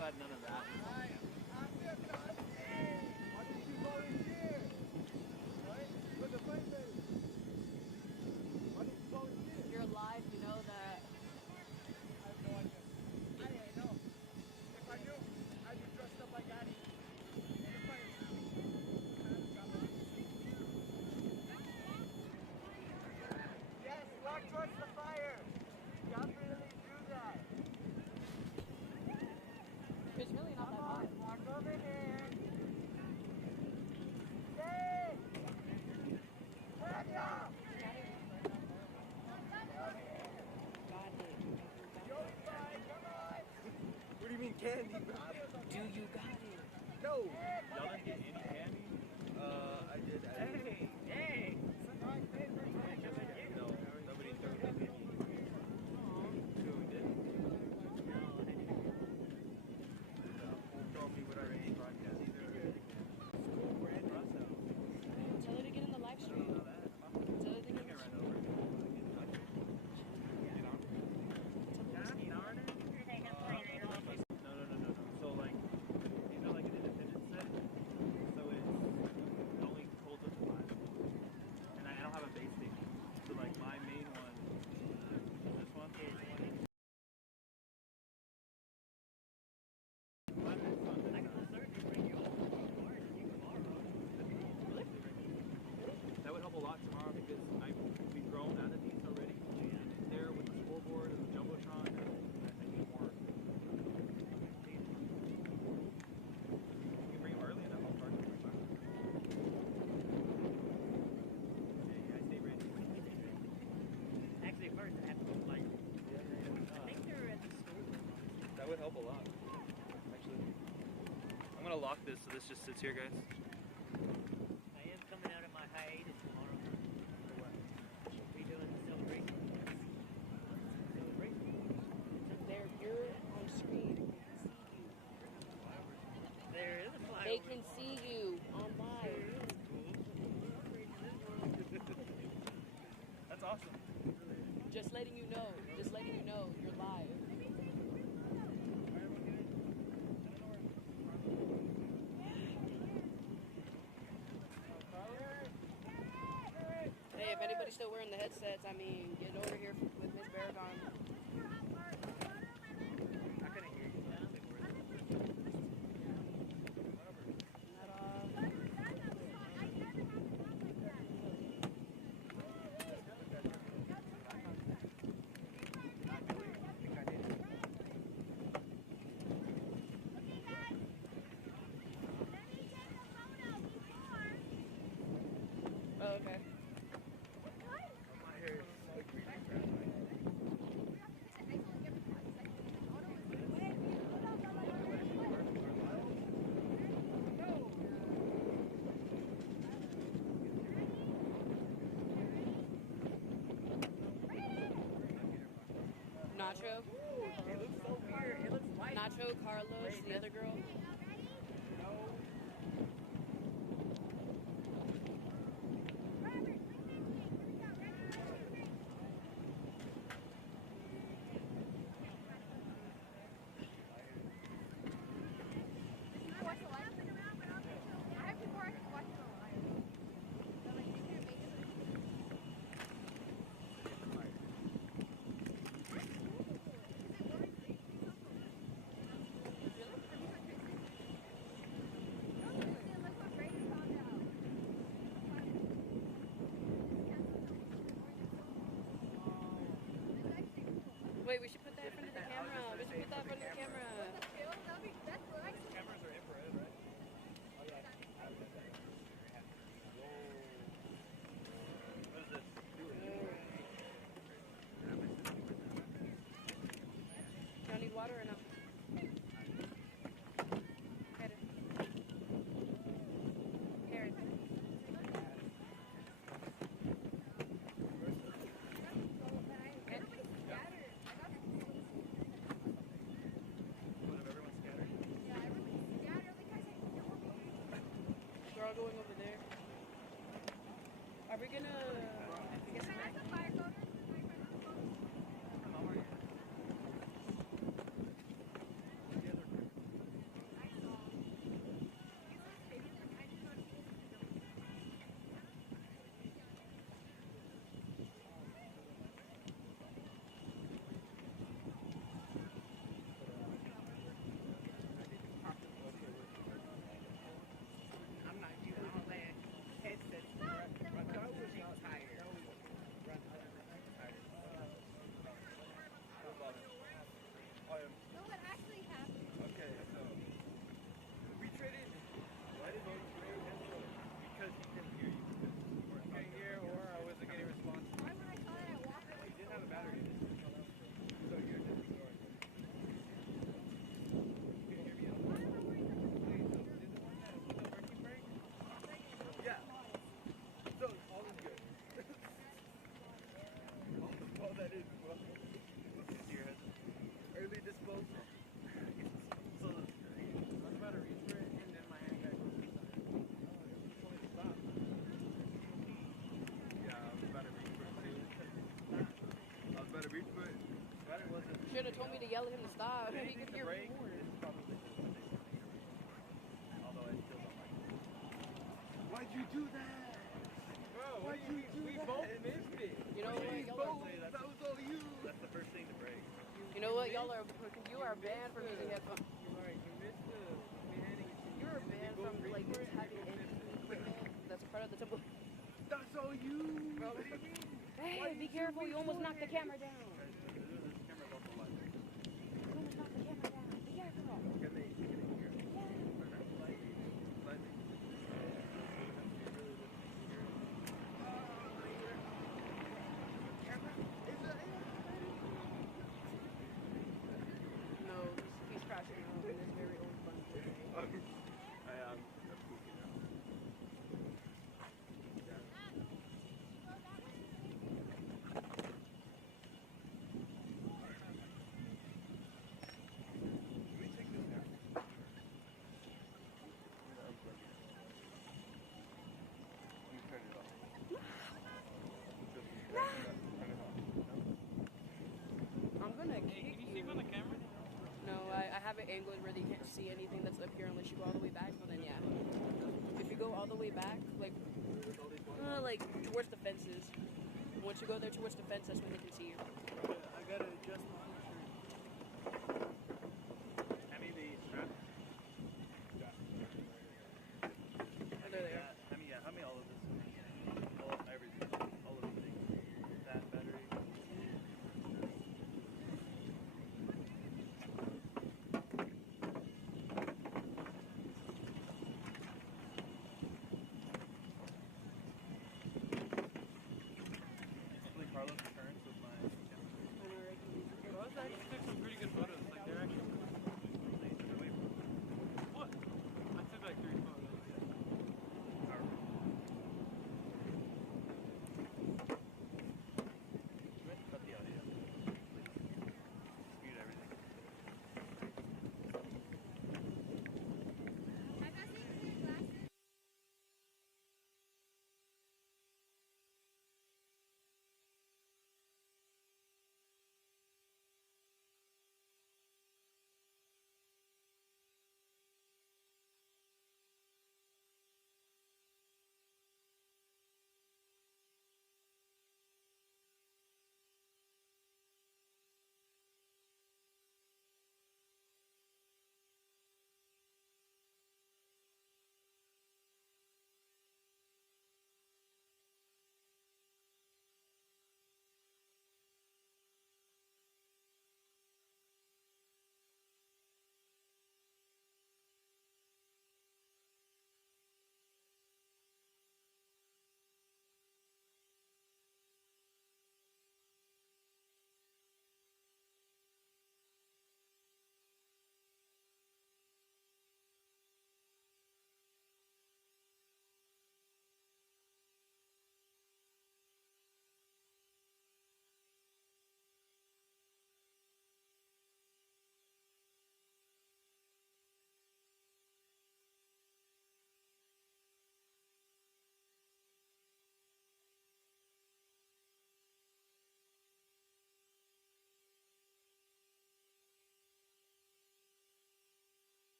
glad none of that. You're alive, you know that. I have no idea. I didn't know. If I knew, I'd be dressed up like Addy. Yes, walk towards the fire. Definitely do that. It's really not that hot. Walk over here. Yay! Hurry up! What do you mean candy? Do you got it? No! Y'all didn't get any candy? I did. Hey! No, nobody threw me any. Who did? Told me what I already broadcast. Tell her to get in the live stream. Tell her to get in the Right over. No. So like, these are like an independent set. So it only holds up to 5. And I don't have a base station. So like my main one is this one. That would help a lot tomorrow because we've grown out of these already. And there with the scoreboard and the jumbotron, I need more. You can bring them early and I'll charge them. Yeah, I stay ready. Actually, first I have to go like. I think they're at the school. That would help a lot. Actually, I'm gonna lock this so this just sits here, guys. I am coming out of my hiatus tomorrow. For what? We doing the celebration. There, you're on screen. There is a flyover. They can see you on live. That's awesome. Just letting you know. You're live. Hey, if anybody's still wearing the headsets, I mean, get over here with Miss Baragon. I couldn't hear you. Oh, okay. My hair is so green. Nacho. It looks so weird. It looks white. Nacho, Carlos, the other girl. Wait, we should put that in front of the camera. We should put that in front of the camera. Cameras are infrared, right? Oh yeah. What is this? Y'all need water or no? Get it. Karen. They're all going over there. Are we gonna? I guess should have told me to yell at him to stop. He could hear me more. Although I still don't like it. Why'd you do that? Bro, Why'd you do we that? both missed it. You know what? Y'all are, That was all you. That's the first thing to break. you know what? Y'all are, you are banned from using headphones. You're right. You missed the beheading. You're banned from like having any equipment that's part of the temple. That's all you. Bro. What do you mean? Hey, be careful! You almost knocked the camera down. This camera's also live. You almost knocked the camera down. Be careful. Can they hear? Slightly. No, he's crashing out in this very old bunker. I am pooping now. Can we take this now? Let me turn it off. Turn it off. I'm gonna kick Can you see me on the camera? No, I have it angled where you can't see anything that's up here unless you go all the way back. But then yeah, if you go all the way back, like towards the fences. Once you go there towards the fence, that's when they can see you. I gotta adjust my